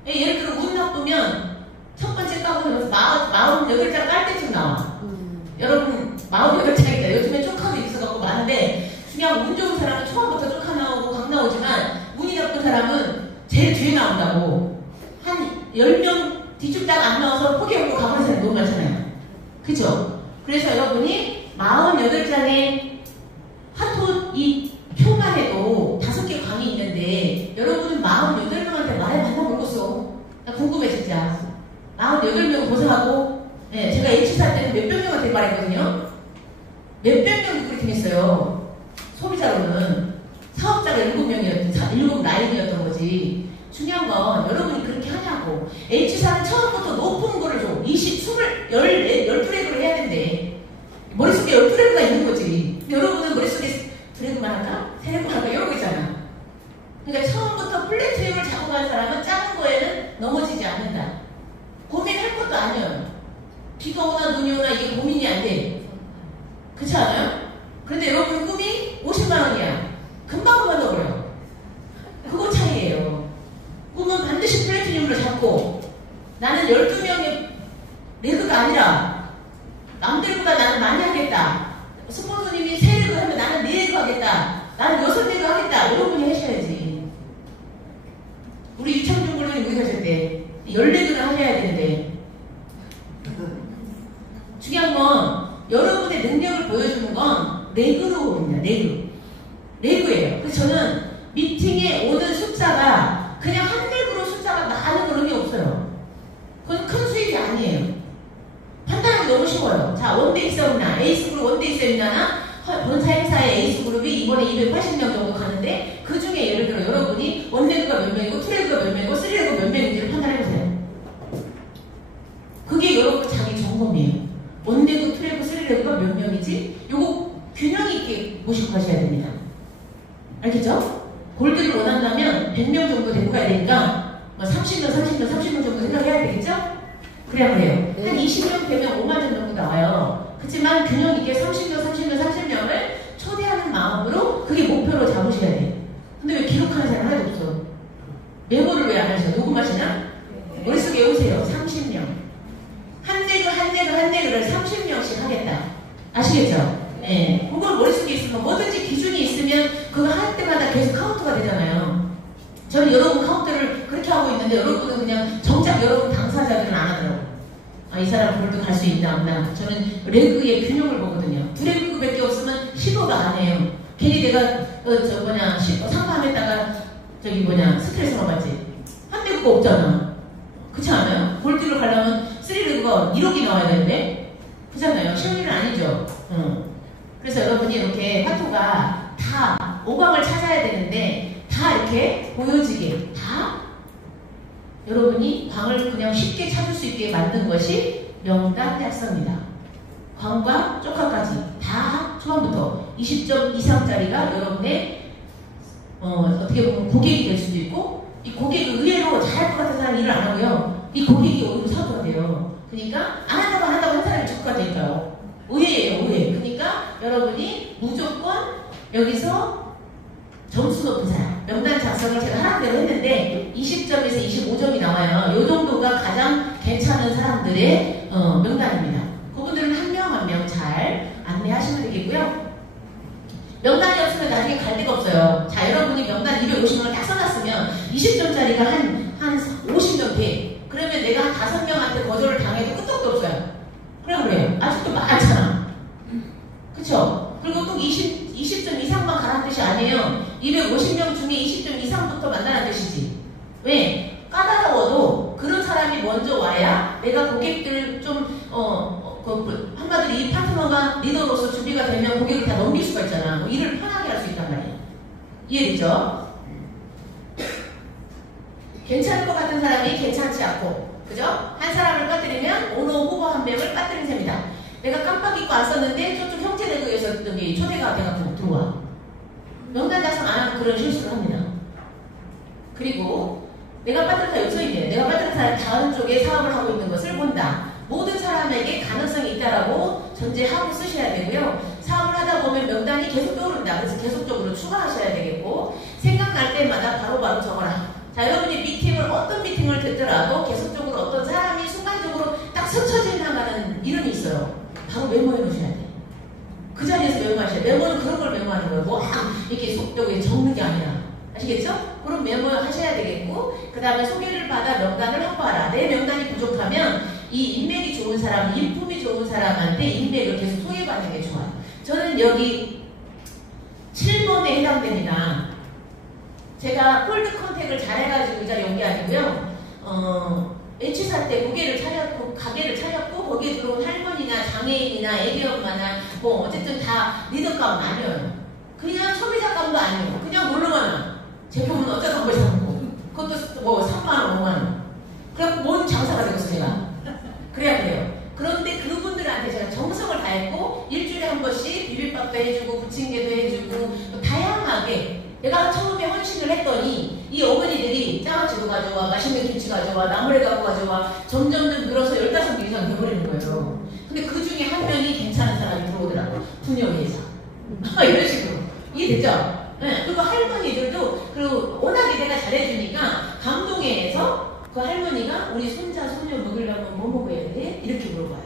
예를 들어 운 나쁘면 첫 번째 까고 들어서 48장 깔 때쯤 나와. 여러분 48장이다. 요즘에 쪽하도 있어갖고 많은데 그냥 운 좋은 사람은 초반부터 쪽하 나오고 강 나오지만 운이 나쁜 사람은 제일 뒤에 나온다고. 한 10명 뒤죽다가 안 나와서 포기하고 가버리는 사람이 너무 많잖아요. 그죠? 그래서 여러분이 48장의 화투 이 표만 해도 5개 강이 있는데 여러분은 48명한테 말해봤나 모르겠어. 나 궁금해 진짜. 48명 고생하고 네, 제가 H사 때는 몇백 명한테 말했거든요. 몇백 명이 그렇게 했어요. 소비자로는 사업자가 7 라인이었던 거지. 중요한 건 여러분이 그렇게 하냐고. H사는 처음부터 높은 거를 줘. 12렉을 해야 된대. 머릿속에 12렉가 있는 거지. 근데 여러분은 머릿속에 2렉만 할까? 3렉만 할까? 이러고 있잖아. 그러니까 처음부터 플랫트랙을 잡고 간 사람은 작은 거에는 넘어지지 않는다. 고민할 것도 아니에요. 비가 오나 눈이 오나 이게 고민이 안 돼. 그렇지 않아요? 그런데 여러분 꿈이 50만 원이야. 금방 넣어버려. 그거 차이예요. 꿈은 반드시 플래티늄으로 잡고 나는 12명의 레그가 아니라 남들보다 나는 많이 하겠다. 스폰서님이 3레그 하면 나는 4레그 하겠다. 나는 6레그 하겠다. 여러분이 하셔야지. 우리 유창준 군님 우리 가실 때 14개를 하셔야 되는데 중요한 건 여러분의 능력을 보여주는 건 레그로 옵니다. 레그예요. 그래서 저는 미팅에 오는 숫자가 그냥 한 레그로 숫자가 많은 그런 게 없어요. 그건 큰 수익이 아니에요. 판단하기 너무 쉬워요. 자, 원데이 세미나, 에이스그룹 원데이 세미나나 본사 행사의 에이스그룹이 이번에 280명 정도 가는데 그 중에 예를 들어 여러분이 원레그가 몇 명이고 투레그가 몇 명이고 쓰리레그가 몇 명인지를 판단해보세요. 그게 여러분 자기 점검이에요. 원레그, 투레그, 쓰리레그가 몇 명이지? 요거 균형 있게 모시고 가셔야 됩니다. 알겠죠? 골드를 원한다면 100명 정도 데리고 가야 되니까 30명 정도 생각해야 되겠죠? 그래야 그래요. 한 20명 되면 5만 원 정도 나와요. 그렇지만 균형 있게 30명을 초대하는 마음으로 그게 목표로 잡으셔야 돼. 근데 왜 기록하는 사람 하나도 없어? 메모를 왜 안 하셔? 녹음하시나? 머릿속에 외우세요. 30명. 예, 그걸 머릿속에 있으면 뭐든지 기준이 있으면 그거 할 때마다 계속 카운트가 되잖아요. 저는 여러분 카운트를 그렇게 하고 있는데 여러분은 그냥 정작 여러분 당사자들은 안 하더라고요. 아, 이 사람 볼도 갈 수 있나 없나. 저는 레그의 균형을 보거든요. 두 레그밖에 없으면 시도도 안 해요. 괜히 내가 상담했다가 스트레스만 받지. 한 레그가 없잖아. 그렇지 않아요? 볼트를 가려면 3레그가 1억이 나와야 되는데 그렇잖아요. 쉬운 일은 아니죠. 그래서 여러분이 이렇게 화투가 다 오각을 찾아야 되는데 다 이렇게 보여지게 다 여러분이 광을 그냥 쉽게 찾을 수 있게 만든 것이 명단 약서입니다. 광과 쪽화까지 다 초반부터 20점 이상짜리가 여러분의 어떻게 보면 고객이 될 수도 있고 이 고객이 의외로 잘할 것 같은 사람이 일을 안 하고요. 이 고객이 오히려 사도가 돼요. 그러니까 안 한다고 한 사람이 적가 되니까요. 의외예요, 의외. 그러니까 여러분이 무조건 여기서 점수 높은 사람, 명단 작성을 제가 하라는 대로 했는데 20점에서 25점이 나와요. 이 정도가 가장 괜찮은 사람들의 명단입니다. 그분들은 한 명 한 명 잘 안내하시면 되겠고요. 명단이 없으면 나중에 갈 데가 없어요. 자, 여러분이 명단 250명을 딱 써놨으면 20점짜리가 한 50명 돼. 그러면 내가 한 5명한테 거절을 당해도 끝도 없어요. 그래요. 아직도 많잖아. 그쵸? 그리고 꼭 20점 이상만 가라는 뜻이 아니에요. 250명 중에 20점 이상부터 만나라는 뜻이지. 왜? 까다로워도 그런 사람이 먼저 와야 내가 고객들 좀, 한마디로 이 파트너가 리더로서 준비가 되면 고객을 다 넘길 수가 있잖아. 일을 편하게 할 수 있단 말이에요. 이해되죠? 괜찮을 것 같은 사람이 괜찮지 않고, 그죠? 한 사람을 빠뜨리면 오너 후보 한 명을 빠뜨린 셈이다. 내가 깜빡 잊고 안 썼는데 저쪽 형제대구에서 초대가 돼가지고 들어와. 명단 작성 안 하면 그런 실수를 합니다. 그리고 내가 빠뜨린 사람 여기 써있네. 내가 빠뜨린 사람 다른 쪽에 사업을 하고 있는 것을 본다. 모든 사람에게 가능성이 있다라고 전제하고 쓰셔야 되고요. 사업을 하다 보면 명단이 계속 떠오른다. 그래서 계속적으로 추가하셔야 되겠고 생각날 때마다 바로바로 적어라. 자, 여러분이 어떤 미팅을 듣더라도 계속적으로 어떤 사람이 순간적으로 딱 스쳐 지나가는 이름이 있어요. 바로 메모해 놓으셔야 돼요. 그 자리에서 메모하셔야 돼요. 메모는 그런 걸 메모하는 거예요. 뭐 이렇게 속도에 적는 게 아니라. 아시겠죠? 그럼 메모하셔야 되겠고, 그 다음에 소개를 받아 명단을 확보하라. 내 명단이 부족하면 이 인맥이 좋은 사람, 인품이 좋은 사람한테 인맥을 계속 소개받는 게 좋아요. 저는 여기 7번에 해당됩니다. 제가 콜드 컨택을 잘해가지고 이 자리에 온 게 아니고요. 외치살 때 가게를 차렸고 거기에 들어온 할머니나 장애인이나 애기 엄마나 뭐 어쨌든 다 리더감 아니에요. 그냥 소비자감도 아니에요. 그냥 놀러만 와. 제품은 어쩌다 한번 사고 그것도 뭐 3만원, 5만원. 그래갖고 뭔 장사가 되겠어 제가. 그래요. 그런데 그분들한테 제가 정성을 다했고 일주일에 한 번씩 비빔밥도 해주고 부침개도 해주고 다양하게 내가 처음에 헌신을 했더니 이 어머니들이 장아찌도 가져와, 맛있는 김치 가져와, 나물에 갖고 가져와 점점 늘어서 15명 이상 돼버리는 거예요. 근데 그 중에 한 명이 괜찮은 사람이 들어오더라고요. 부녀회장. 이런 식으로. 이해됐죠? 네. 그리고 할머니들도 그리고 워낙에 내가 잘해주니까 감동해서 그 할머니가 우리 손자, 손녀 먹으려면 뭐 먹어야 돼? 이렇게 물어봐요.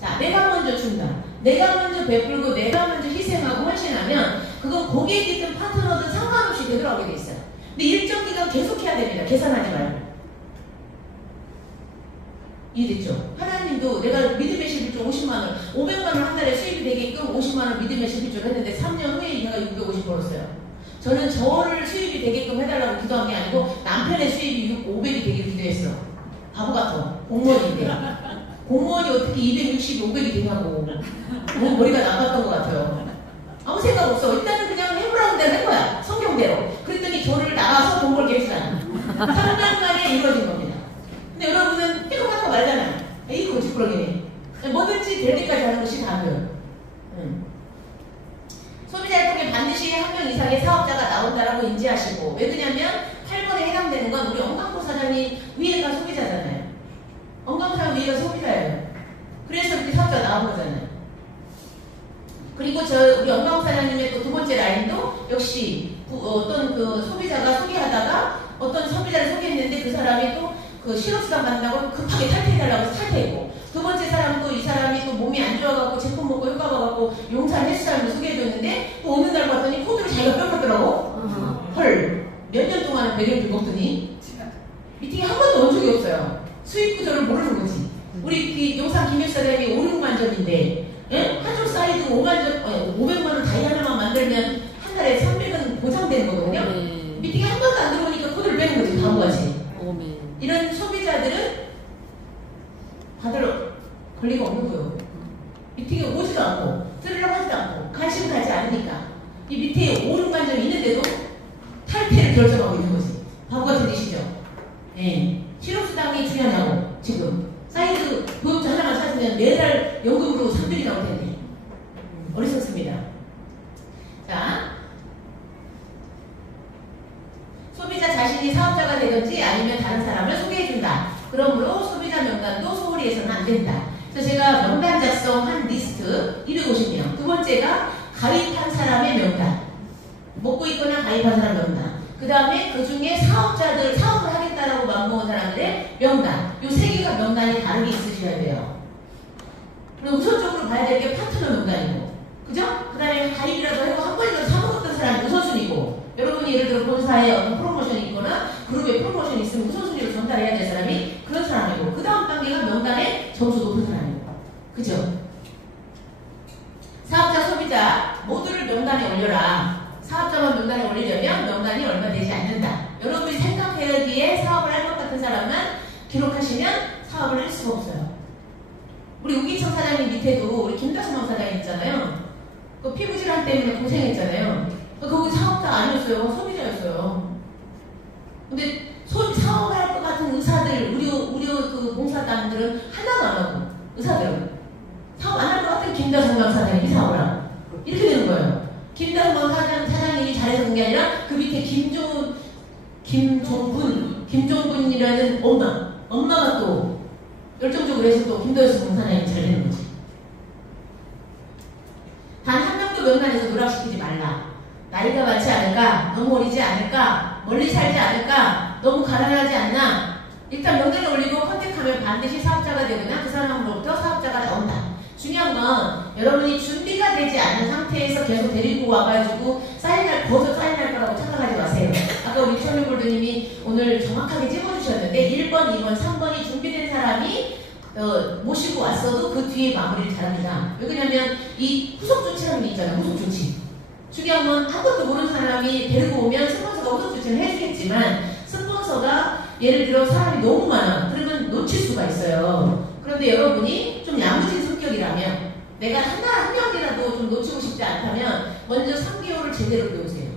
자, 내가 먼저 준다. 내가 먼저 베풀고 내가 먼저 희생하고 헌신하면 그건 고객이든 파트너든 상관없이 되돌아오게 돼 있어요. 근데 일정 기간 계속해야 됩니다. 계산하지 말고. 이해됐죠? 하나님도 내가 믿음의 11조 50만원, 500만원 한 달에 수입이 되게끔 50만원 믿음의 11조를 했는데 3년 후에 내가 650 벌었어요. 저는 저를 수입이 되게끔 해달라고 기도한 게 아니고 남편의 수입이 500이 되기를 기도했어. 바보 같아. 공무원인데. 공무원이 어떻게 260이 500이 되냐고. 머리가 나갔던 것 같아요. 아무 생각 없어. 일단은 그냥 해보라는 대로 한 거야. 성경대로. 그랬더니 저를 나가서 돈 벌게 해주잖아. 3년 만에 이루어진 겁니다. 근데 여러분은 해보라고 말잖아요. 에이 거짓부렁이네. 뭐든지 될 때까지 하는 것이 다예요. 소비자를 통해 반드시 한 명 이상의 사업자가 나온다라고 인지하시고, 왜 그러냐면 8번에 해당되는 건 우리 엄광포 사장님 위에가 소비자잖아요. 엄광포 사장 위에가 소비자예요. 그래서 이렇게 사업자가 나온 거잖아요. 그리고 우리 엄광포 사장님의 또 두 번째 라인도 역시 어떤 그 소비자가 소개하다가 어떤 소비자를 소개했는데 그 사람이 또 그 실업수당 받는다고 급하게 탈퇴해달라고 해서 탈퇴했고, 두 번째 사람도 이 사람이 또 몸이 안 좋아갖고 제품 먹고 효과 봐갖고 용산 헬스장을 소개해줬는데 또 어느 날 봤더니 코드를 자기가 뺏겼더라고. 헐, 몇 년 동안 배경 긁었더니 미팅에 한 번도 온 적이 없어요. 수익 구조를 모르는 거지. 우리 용산 김일사장이 5, 6만 점인데 한쪽 사이드 500만 원 다이 하나만 만들면 한 달에 300은 보장되는 거거든요. 미팅에 한 번도 안 들어오니까 코드를 빼는 거지. 바보같이. 이런 소비자들은 받을 권리가 없는 거예요. 미팅에 오지도 않고 들으려고 하지도 않고 관심 가지 않으니까 이 밑에 5, 6만 점이 있는데도 탈퇴를 결정하고 있는 거지. 바보 같은 짓이죠. 예. 실업수당이 중요하냐고. 지금 사이드 보육자 하나만 찾으면 매달 연금으로 300이 나올 텐데 어리석습니다. 자, 소비자 자신이 사업자가 되든지 아니면 다른 사람을 소개해준다. 그러므로 소비자 명단도 소홀히 해서는 안 된다. 그래서 제가 명단 작성한 리스트 250명. 두 번째가 가입한 사람의 명단. 먹고 있거나 가입한 사람 명단. 그 다음에 그 중에 사업자들, 사업을 하겠다라고 마음먹은 사람들의 명단. 요 세 개가 명단이 다르게 있으셔야 돼요. 그리고 우선적으로 봐야 될 게 파트너 명단이고. 그죠? 그 다음에 가입이라도 하고 한 번이라도 사먹었던 사람이 우선순위고. 여러분이 예를 들어 본사에 어떤 프로모션이 있거나 그룹에 프로모션이 있으면 우선순위로 전달해야 될 사람이 그런 사람이고. 그 다음 단계가 명단에 점수 높은 사람이고. 그죠? 사업자, 소비자 모두를 명단에 올려라. 사업자만 명단에 올리려면 명단이 얼마 되지 않는다. 여러분이 생각하기에 사업을 할 것 같은 사람만 기록하시면 사업을 할 수가 없어요. 우리 우기청 사장님 밑에도 우리 김다솜 사장님 있잖아요. 그 피부질환 때문에 고생했잖아요. 거기 사업자 아니었어요. 소비자였어요. 근데 사업할 것 같은 의사들, 의료 그 봉사단들은 하나도 안 하고, 의사들은 사업 안 할 것 같은 김다솜 사장님이 사업을 하고 이렇게 되는 거예요. 김다솜 사장님이 잘해서 그런 게 아니라 그 밑에 김종분이라는 엄마가 또 열정적으로 해서 또 김다솜 사장님이 잘 되는 거지. 단 한 명도 명단에서 누락시키지 말라. 나이가 많지 않을까? 너무 어리지 않을까? 멀리 살지 않을까? 너무 가난하지 않나? 일단 명단에 올리고 컨택하면 반드시 사업자가 되거나 그 사람으로부터 사업자가 나온다. 중요한 건 여러분이 준비가 되지 않은 상태에서 계속 데리고 와가지고 거저 사인할 거라고 착각하지 마세요. 아까 우리 천일골드님이 오늘 정확하게 찍어주셨는데 1번, 2번, 3번이 준비된 사람이 모시고 왔어도 그 뒤에 마무리를 잘합니다. 왜 그러냐면 이 후속 조치라는 게 있잖아요. 후속 조치. 중요한 건 아무것도 모르는 사람이 데리고 오면 스폰서가 후속 조치를 해주겠지만 스폰서가 예를 들어 사람이 너무 많아. 그러면 놓칠 수가 있어요. 그런데 여러분이 좀 야무진 성격이라면 내가 한 명이라도 좀 놓치고 싶지 않다면 먼저 3개월을 제대로 배우세요.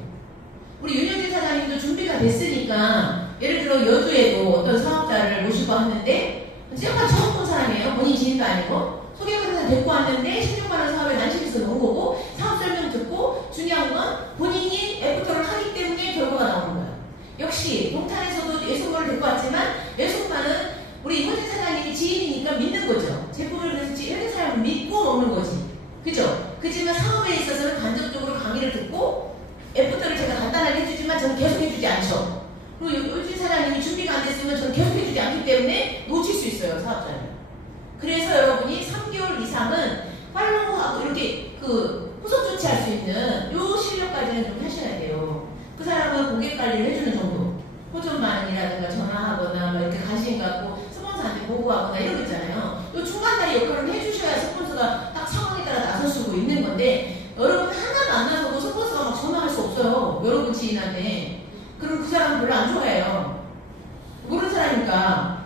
우리 윤여진 사장님도 준비가 됐으니까 예를 들어 여주에도 어떤 사업자를 모시고 왔는데 정말 처음 본 사람이에요. 본인 지인도 아니고 소개받아서 데리고 왔는데 16만원 사업에 난실에서 놓은 거고 사업 설명 듣고 중요한 건 본인이 애프터를 하기 때문에 결과가 나오는 거예요. 역시 동탄에서도 예술가를 데리고 왔지만 예술가는 우리 이호진 사장님이 지인이니까 믿는 거죠. 제품을 그래서 지인 사람을 믿고 먹는 거지. 그죠? 그지만 사업에 있어서는 간접적으로 강의를 듣고 애프터를 제가 간단하게 해주지만 저는 계속 해주지 않죠. 그리고 이호진 사장님이 준비가 안 됐으면 저는 계속 해주지 않기 때문에 놓칠 수 있어요. 사업자는. 그래서 여러분이 3개월 이상은 팔로우하고 이렇게 후속 조치할 수 있는 요 실력까지는 좀 하셔야 돼요. 그 사람은 고객 관리를 해주는 정도. 호전 반응이라든가 전화하거나 뭐 이렇게 관심 갖고 스폰서한테 보고하거나 이런 거 있잖아요. 요 중간다리 역할을 해주셔야 스폰서가 딱 상황에 따라 나설 수 있는 건데 여러분 하나도 안 나서고 스폰서가 막 전화할 수 없어요. 여러분 지인한테. 그럼 그 사람은 별로 안 좋아해요. 모르는 사람이니까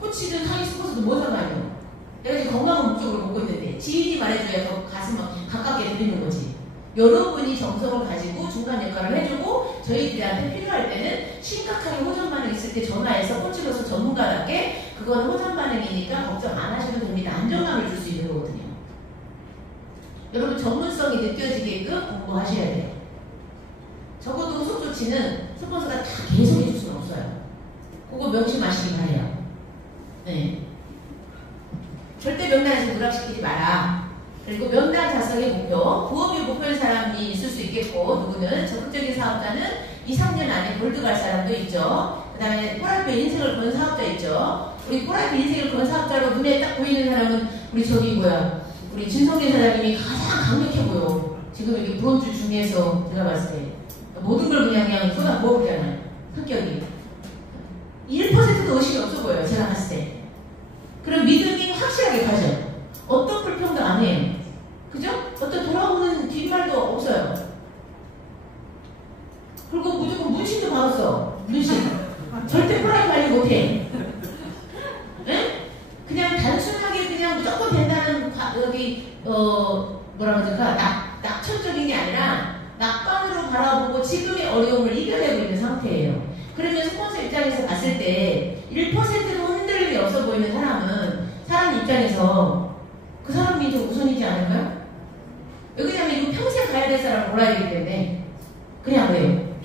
코치든 상위 스폰서도 뭔 상관이에요. 내가 지금 건강한 목적으로 보고 있는데 지인이 말해줘야 더 가슴 가깝게 들리는 거지. 여러분이 정성을 가지고 중간 역할을 해주고 저희들한테 필요할 때는 심각하게 호전 반응이 있을 때 전화해서 코치로서 전문가답게 그건 호전 반응이니까 걱정 안 하셔도 됩니다. 안정감을 줄 수 있는 거거든요. 여러분 전문성이 느껴지게끔 공부하셔야 돼요. 적어도 후속 조치는 스폰서가 다 계속 해줄 수는 없어요. 그거 명심하시기 바래요. 네. 절대 명단에서 누락시키지 마라. 그리고 명단 작성의 목표, 부업이 목표인 사람이 있을 수 있겠고 누구는 적극적인 사업자는 2, 3년 안에 골드 갈 사람도 있죠. 그 다음에 꼬라이프 인생을 건 사업자 있죠. 우리 꼬라이프 인생을 건 사업자로 눈에 딱 보이는 사람은 우리 저기 뭐야, 우리 진성재 사장님이 가장 강력해 보여. 지금 이렇게 브론즈 중에서 제가 봤을 때 모든 걸 그냥 쏟아 부어버리잖아요. 성격이 1%도 의식이 없어 보여요. 제가 봤을 때. 그럼 믿음이 확실하게 가죠. 어떤 불평도 안 해요. 그죠? 어떤 돌아오는 뒷말도 없어요. 그리고 무조건 문신도 받았어. 문신. 절대 꼬라이 관리 못해. 네? 그냥 단순하게 그냥 무조건 된다는 여기 뭐라 그럴까 낙천적인 게 아니라 낙관으로 바라보고 지금의 어려움을 이겨내고 있는 상태예요. 그러면 스폰서 입장에서 봤을 때 1%도 흔들림이 없어 보이는 사람 입장에서 그 사람이 좀 우선이지 않을까요? 왜 그러냐면 이거 평생 가야 될 사람을 몰아야 되기 때문에. 그래 안 그래요?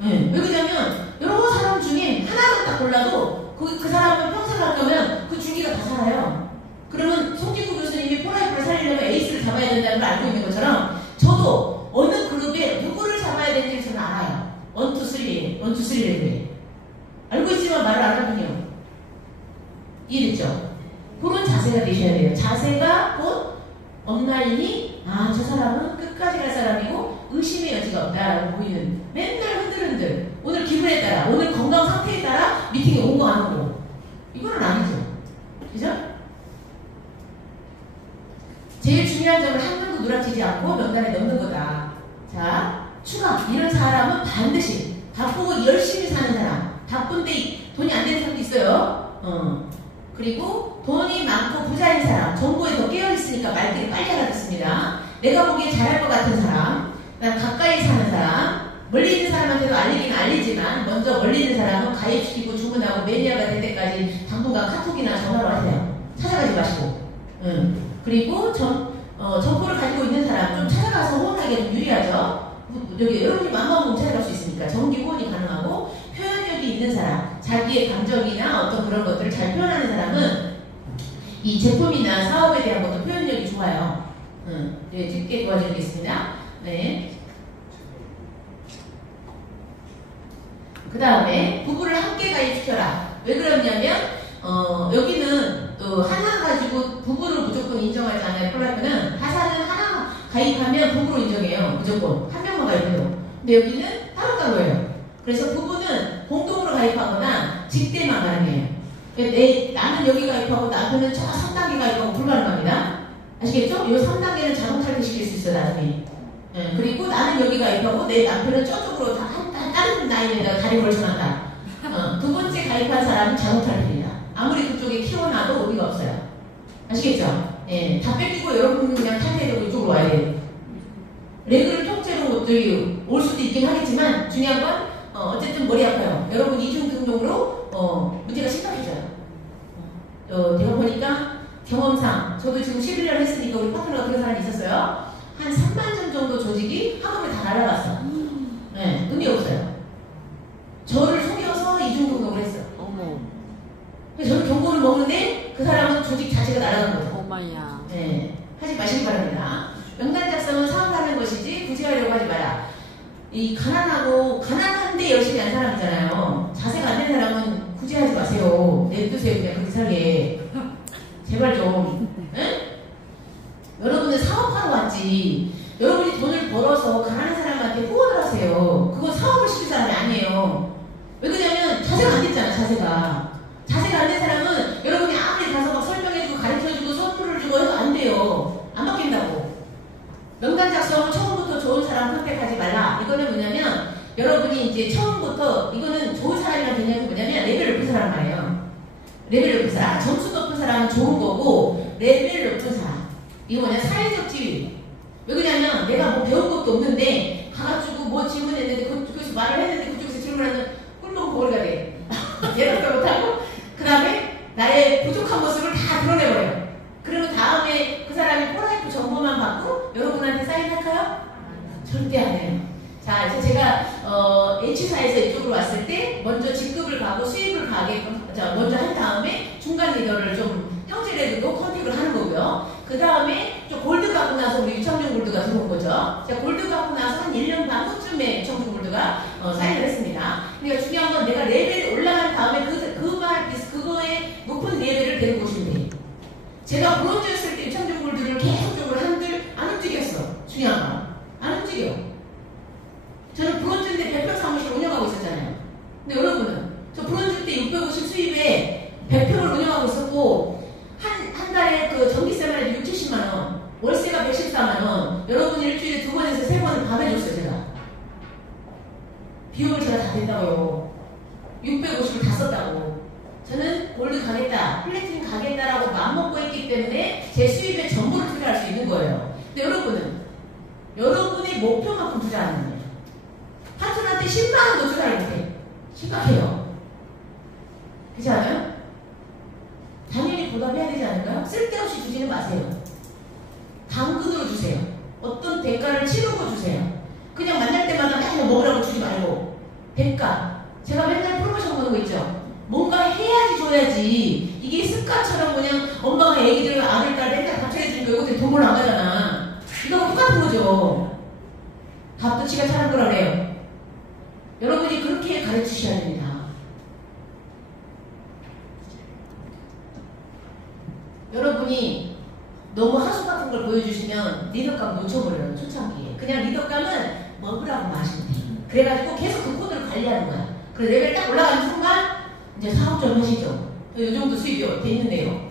네. 왜 그러냐면 여러 사람 중에 하나만 딱 골라도 그 사람을 평생 갈 거면 그 주기가 다 살아요. 그러면 송진구 교수님이 포라이프를 살리려면 에이스를 잡아야 된다는 걸 알고 있는 것처럼 저도 어느 그룹에 누구를 잡아야 되는지 저는 알아요. 1, 2, 3 레벨에. 알고 있지만 말을 안 하면요. 이해됐죠? 그런 자세가 되셔야 돼요. 자세가 곧 엇날리니 저 사람은 끝까지 갈 사람이고 의심의 여지가 없다라고 보이는 맨날 흔들흔들 오늘 기분에 따라 오늘 건강 상태에 따라 미팅에 온 거 안 오고 이거는 아니죠. 그죠? 제일 중요한 점은 한 명도 누락지지 않고 명단에 넣는 거다. 자, 추가. 이런 사람은 반드시 바쁘고 열심히 사는 사람. 바쁜데 돈이 안 되는 사람도 있어요. 그리고 돈이 많고 부자인 사람. 정보에 더 깨어있으니까 말들이 빨리 알아듣습니다. 내가 보기에 잘할 것 같은 사람. 그다음 가까이 사는 사람. 멀리 있는 사람한테도 알리긴 알리지만 먼저 멀리 있는 사람은 가입시키고 주문하고 매니아가 될 때까지 당분간 카톡이나 전화로 하세요. 찾아가지 마시고. 그리고 정보를 가지고 있는 사람 좀 찾아가서 호언하기가 좀 유리하죠. 여기 여러분이 마음만 보면 찾아갈 수 있으니까 정기 호언이 가능하고 표현력이 있는 사람, 자기의 감정이나 어떤 그런 것들을 잘 표현하는 사람은 이 제품이나 사업에 대한 것도 표현력이 좋아요. 네, 쉽게 도와드리겠습니다. 네. 그 다음에 부부를 함께 가입시켜라. 왜 그러냐면 여기는 또 하나 가지고 부부를 무조건 인정하지 않아요. 폴라이프는 하사는 하나 가입하면 부부로 인정해요. 무조건 한 명만 가입해요. 근데 여기는 따로따로예요. 그래서 부부는 공동으로 가입하거나 직대만 가능해요. 나는 여기 가입하고 남편은 저 3단계 가입하고 불가능합니다. 아시겠죠? 이 3단계는 자동 탈퇴시킬 수 있어요. 나중에. 그리고 나는 여기 가입하고 내 남편은 저쪽으로 다른 라인에다가 다리 걸쳐놨다. 두 번째 가입한 사람은 자동 탈퇴입니다. 아무리 그쪽에 키워놔도 의미가 없어요. 아시겠죠? 예, 다 뺏기고 여러분은 그냥 탈퇴되고 이쪽으로 와야 돼요. 레그를 통째로 저기 올 수도 있긴 하겠지만 중요한 건 어쨌든 머리 아파요. 여러분 이중 등록으로 문제가 심각해져요. 내가 보니까 경험상 저도 지금 11년 했으니까 우리 파트너가 그런 사람이 있었어요. 한 3만 점 정도 조직이 한번에 다 날아갔어. 네, 의미 없어요. 저를 속여서 이중 등록을 했어요. 그래서 저는 경고를 먹는데 그 사람은 조직 자체가 날아간 거예요. 엄마야. 네, 하지 마시기 바랍니다. 명단 작성은 사업하는 것이지 구제하려고 하지 마라. 이 가난한데 열심히 한 사람 있잖아요. 자세가 안 된 사람은 구제하지 마세요. 냅두세요. 그냥 그렇게 살게. 제발 좀. 에? 여러분은 사업하러 왔지. 여러분이 돈을 벌어서 가난한 사람한테 후원을 하세요. 그건 사업을 시킬 사람이 아니에요. 왜 그러냐면 자세가 안 됐잖아. 자세가 안 된 사람은 여러분이 아무리 가서 막 설명해주고 가르쳐주고 선물을 주고 해도 안 돼요. 안 바뀐다고. 명단 작성은 처음부터 좋은 사람 선택하지 말라. 이거는 뭐냐면 여러분이 이제 처음부터 이거는 좋은 사람이란 개념이 뭐냐면 레벨 높은 사람 말이에요. 레벨 높은 사람. 점수 높은 사람은 좋은 거고 레벨 높은 사람. 이거 뭐냐 사회적 지위. 왜 그러냐면 내가 뭐 배운 것도 없는데 가가지고 뭐 질문했는데 그쪽에서 말을 했는데 그쪽에서 질문하는 꿀먹은 거리가 돼. 예상도 못하고 그 다음에 나의 부족한 모습을 다 드러내버려요. 그러면 다음에 그 사람이 폴라이프 정보만 받고 여러분한테 사인할까요? 절대 안 해요. 자, 이제 제가 H사에서 이쪽으로 왔을 때 먼저 직급을 가고 수입을 가게끔 먼저 한 다음에 중간 리더를 좀 형제레드도 컨택을 하는 거고요. 그 다음에 좀 골드 갖고 나서 우리 유창준 골드가 들어온 거죠. 자, 골드 갖고 나서 한 1년 반 후쯤에 유창준 골드가 사인을 했습니다. 그러니까 중요한 건 내가 레벨이 올라가 그지요? 저는 브론즈인데 100평 사무실 운영하고 있었잖아요. 근데 여러분은 저 브론즈 때 650 수입에 100평을 운영하고 있었고 한 달에 그 전기세만 해도 6, 70만 원, 월세가 114만 원. 여러분 일주일에 2번에서 3번을 밥 해줬어요 제가. 비용을 제가 다 냈다고요. 650을 다 썼다고. 저는 골드 가겠다, 플래티넘 가겠다라고 마음먹고 했기 때문에 제 수입의 전부를 투자할 수 있는 거예요. 근데 여러분은 여러분의 목표만큼 투자하는 거예요. 파트너한테 10만 원도 투자를 못해. 심각해요. 그렇지 않아요? 당연히 보답해야 되지 않을까요? 쓸데없이 주지는 마세요. 당근으로 주세요. 어떤 대가를 치르고 주세요. 그냥 만날 때마다 맨날 먹으라고 주지 말고 대가. 제가 맨날 프로모션 거는 거 있죠? 뭔가 해야지 줘야지. 이게 습관처럼 그냥 엄마가 애기들 아들 딸 맨날 밥 차려주는 거 이것들 돈 벌러 안 가잖아. 이거 똑같은 거죠. 밥도 지가 차린 거라 그래요. 여러분이 그렇게 가르치셔야 됩니다. 여러분이 너무 하수 같은 걸 보여주시면 리더감 놓쳐버려요. 초창기에. 그냥 리더감은 먹으라고 마시면 돼. 그래가지고 계속 그 코드를 관리하는 거야. 그래서 레벨 딱 올라가는 순간 이제 사업점 하시죠. 이 정도 수입이 돼 있는데요.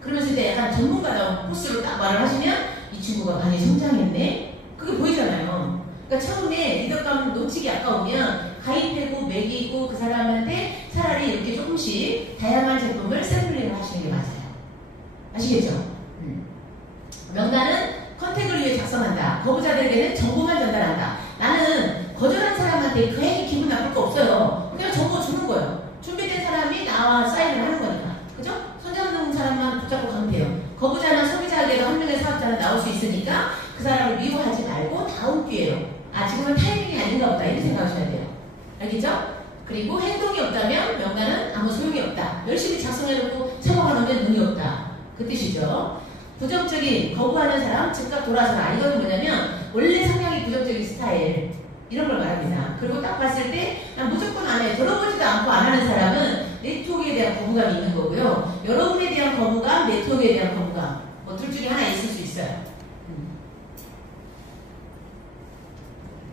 그러면서 이제 약간 전문가다운 포스로 딱 말을 하시면 이 친구가 많이 성장했네? 그게 보이잖아요. 그러니까 처음에 리더감 놓치기 아까우면 가입하고 매기고 그 사람한테 차라리 이렇게 조금씩 다양한 제품을 샘플링을 하시는 게 맞아요. 아시겠죠? 명단은 컨택을 위해 작성한다. 거부자들에게는 정보만 전달한다. 나는 거절한 사람한테 괜히 기분 나쁠 거 없어요. 그냥 정보 주는 거예요. 준비된 사람이 나와 사인을 하는 거니까. 그죠? 손잡는 사람만 붙잡고 가면 돼요. 거부자나 소비자에게도 한 명의 사업자는 나올 수 있으니까 그 사람을 미워하지 말고 다음 기회요. 아, 지금은 타이밍이 아닌가 보다. 이렇게 생각하셔야 돼요. 알겠죠? 그리고 행동이 없다면 명단은 아무 소용이 없다. 열심히 작성해놓고 처방을 넣으면 능이 없다. 그 뜻이죠. 부정적인 거부하는 사람 즉각 돌아서라. 이거는 뭐냐면 원래 성향이 부정적인 스타일 이런 걸 말합니다. 그리고 딱 봤을 때 난 무조건 안 해. 들어보지도 않고 안 하는 사람은 네트워크에 대한 거부감이 있는 거고요. 여러분에 대한 거부감, 네트워크에 대한 거부감 뭐 둘 중에 하나 있을 수 있어요.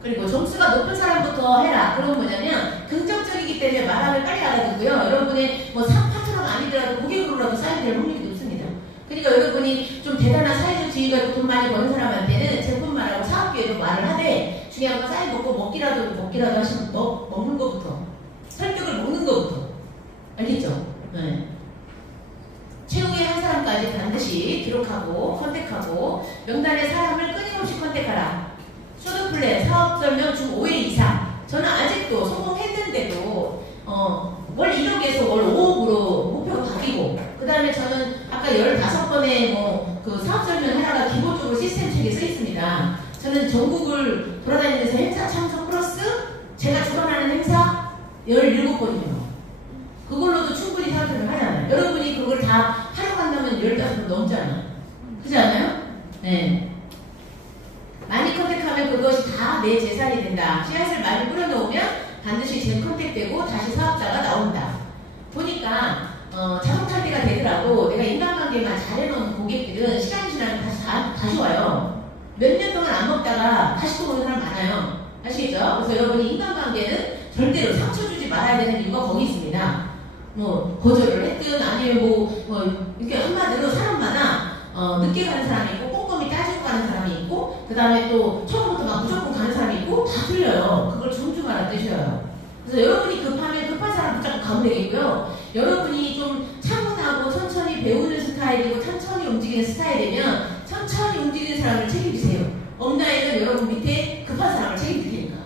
그리고 점수가 높은 사람부터 해라. 그건 뭐냐면 긍정적이기 때문에 말하면 빨리 알아듣고요. 여러분의 뭐 파트너가 아니더라도 고객으로라도 사인될 확률이 높습니다. 그러니까 여러분이 좀 대단한 사회적 지위가 있고 돈 많이 버는 사람한테는 제품 말하고 사업 기회도 말을 하되 중요한 건 사인 먹고 먹기라도 하시면 먹는 것부터 설득을 먹는 것부터 알겠죠? 네. 최후의 한 사람까지 반드시 기록하고 컨택하고 명단에 사람을 끊임없이 컨택하라. 쇼드 플랜 사업 설명 중 5일 이상. 저는 아직도 성공했는데도 월 1억에서 월 5억으로 목표가 바뀌고 그 다음에 저는 아까 15번의 그 사업 설명 하나가 기본적으로 시스템 책에 써 있습니다. 저는 전국을 돌아다니면서 행사 참석 플러스 제가 주관하는 행사 17번이에요. 그걸로도 충분히 사업설명 하잖아요. 여러분이 그걸 다 활용한다면 15번 넘잖아요. 그렇지 않아요? 네. 많이 컨택하면 그것이 다 내 재산이 된다. 씨앗을 많이 뿌려놓으면 반드시 재컨택되고 다시 사업자가 나온다. 보니까 자동차대가 되더라도 내가 인간관계만 잘해놓은 고객들은 시간이 지나면 다시 와요. 몇 년 동안 안 먹다가 다시 또 오는 사람 많아요. 아시겠죠? 그래서 여러분이 인간관계는 절대로 상처 주지 말아야 되는 이유가 거기 있습니다. 뭐 거절을 했든 아니면 뭐 이렇게 한마디로 사람마다 늦게 가는 사람이 있고 꼼꼼히 따지고 가는 사람이 있고 그 다음에 또 처음부터 막 무조건 가는 사람이 있고 다 틀려요. 그걸 존중하라 뜻이에요. 그래서 여러분이 급하면 급한 사람 붙잡고 가면 되겠고요. 여러분이 좀 차분하고 천천히 배우는 스타일이고 천천히 움직이는 스타일이면 천천히 움직이는 사람을 책임지세요. 업라인은 여러분 밑에 급한 사람을 책임지니까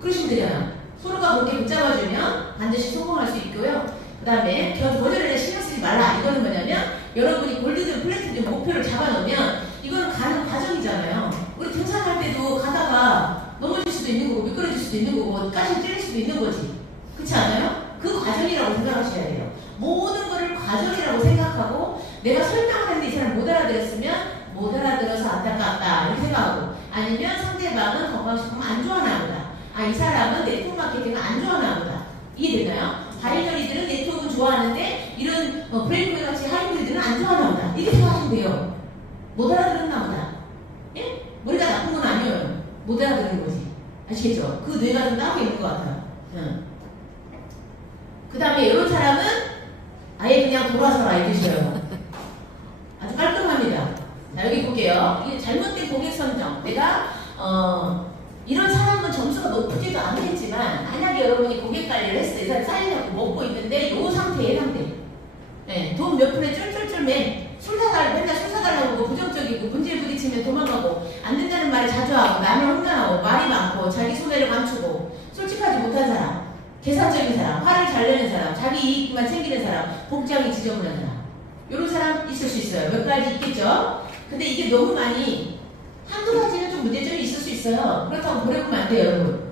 그러시면 되잖아. 서로가 그렇게 붙잡아주면 반드시 성공할 수 있고요. 그 다음에 거절에 신경 쓰지 말라. 이거는 뭐냐면 여러분이 골드든 플래티넘 목표를 잡아놓으면 이거는 가는 과정이잖아요. 우리 등산할 때도 가다가 넘어질 수도 있는 거고 미끄러질 수도 있는 거고 가시 찔릴 수도 있는 거지. 그렇지 않아요? 그 과정이라고 생각하셔야 돼요. 모든 거를 과정이라고 생각하고 내가 설명하는데 이 사람 못 알아들었으면 못 알아들어서 안타깝다 이렇게 생각하고 아니면 상대방은 건강식품 안 좋아하나 보다. 아, 이 사람은 네트워크 마케팅을 안 좋아하나 보다. 이해되나요? 바이너리들은 네트워크는 좋아하는데 이런 브레이크웨이 같이 하이브리드는 안 좋아하나 보다. 이렇게 생각하시면 돼요. 못 알아들었나 보다. 예? 머리가 나쁜 건 아니에요. 못 알아듣는 거지. 아시겠죠? 그 뇌가 좀 따로 있는 것 같아요. 그 다음에 이런 사람은 아예 그냥 돌아서라 이 뜻이에요. 아주 깔끔합니다. 자, 여기 볼게요. 이게 잘못된 고객 선정. 내가 이런 사람은 점수가 높지도 않겠지만 만약에 여러분이 고객 관리를 했을 때 이 사람 쌓이려고 먹고 있는데 이 상태에 해당돼. 네, 돈 몇 푼에 쫄쫄쫄 맨 맨날 술 사달라고 하고 부정적이고 문제에 부딪히면 도망가고 안 된다는 말을 자주 하고 남을 혼나하고 말이 많고 자기 손해를 감추고 솔직하지 못한 사람, 계산적인 사람, 화를 잘 내는 사람, 자기 이익만 챙기는 사람, 복장이 지저분한 사람, 이런 사람 있을 수 있어요. 몇 가지 있겠죠? 근데 이게 너무 많이 한두 가지는 좀 문제점이 있을 수 있어요. 그렇다고 버려보면 안 돼요, 여러분.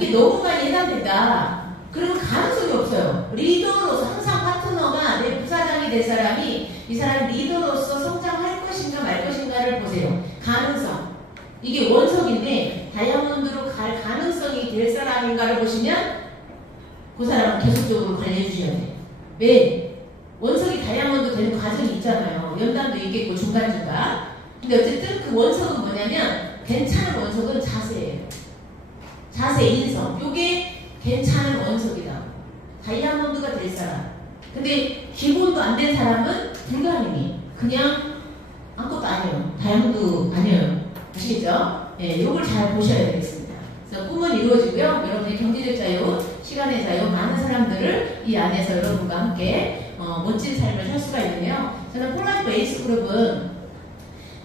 이게 너무 많이 해당된다. 그러면 가능성이 없어요. 리더로서 항상 파트너가 내 부사장이 될 사람이 이 사람 리더로서 성장할 것인가 말 것인가를 보세요. 가능성. 이게 원석인데 다이아몬드로 갈 가능성이 될 사람인가를 보시면 그 사람은 계속적으로 관리해 주셔야 돼요. 왜? 원석이 다이아몬드 되는 과정이 있잖아요. 연단도 있겠고 중간중간. 근데 어쨌든 그 원석은 뭐냐면 괜찮은 원석은 자세예요. 자세, 인성. 요게 괜찮은 원석이다. 다이아몬드가 될 사람. 근데 기본도 안 된 사람은 불가능해. 그냥 아무것도 아니에요. 다이아몬드 아니에요. 아시겠죠? 네, 요걸 잘 보셔야 되겠습니다. 그래서 꿈은 이루어지고요. 여러분의 경제적 자유, 시간의 자유, 많은 사람들을 이 안에서 여러분과 함께 멋진 삶을 살 수가 있는데요. 저는 폴라이프 에이스 그룹은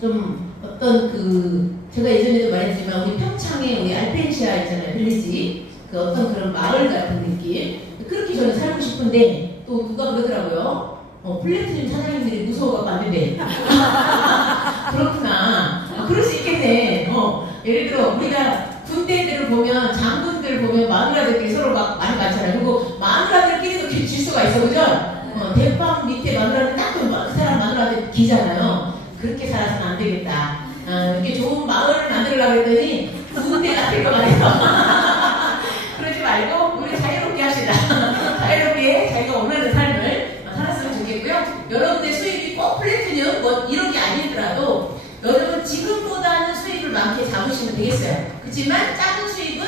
좀 어떤 제가 예전에도 말했지만 우리 평창에 우리 알펜시아 있잖아요. 빌리지. 그 어떤 그런 마을 같은 느낌. 그렇게 저는 살고 싶은데 또 누가 그러더라고요. 플래티늄 사장님들이 무서워갖고 안 된대. 그렇구나. 그럴 수 있겠네. 예를 들어 우리가 군대들을 보면 장군들을 보면 마누라들끼리 서로 막 많이 많잖아요. 그리고 마누라들끼리도 질 수가 있어, 그죠? 대빵 밑에 마누라들 딱 그 사람 마누라들 기잖아요. 그렇게 살아서는 안 되겠다. 이렇게 좋은 마을을 만들려고 했더니 군대 같은 거 말이에요. 그러지 말고 우리 자유롭게 합시다. 자유롭게 자기가 원하는 삶을 살았으면 좋겠고요. 여러분의 수입이 꼭 플래티늄 이런 게 아니더라도 여러분 지금보다는 수입을 많게 잡으시면 되겠어요. 그렇지만 작은 수입은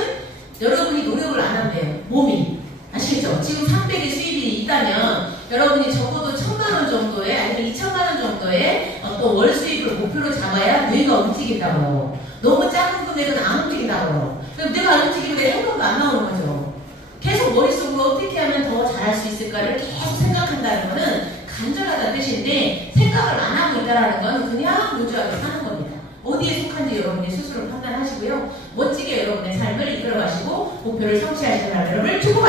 여러분이 노력을 안 하면 돼요. 몸이. 아시겠죠? 지금 300의 수입이 있다면 여러분이 적어도 1,000만원 정도의 아니면 2,000만원 정도의 또 월 수입을 목표로 잡아야 뇌가 움직인다고. 너무 작은 금액은 안 움직인다고. 그럼 뇌가 안 움직이면 내 현금도 안 나오는 거죠. 계속 머릿속으로 어떻게 하면 더 잘할 수 있을까를 계속 생각한다는 거는 간절하다는 뜻인데 생각을 안 하고 있다는 건 그냥 루즈하게 사는 겁니다. 어디에 속한지 여러분이 스스로 판단하시고요. 멋지게 여러분의 삶을 이끌어가시고 목표를 성취하시는 하루를 축복합니다.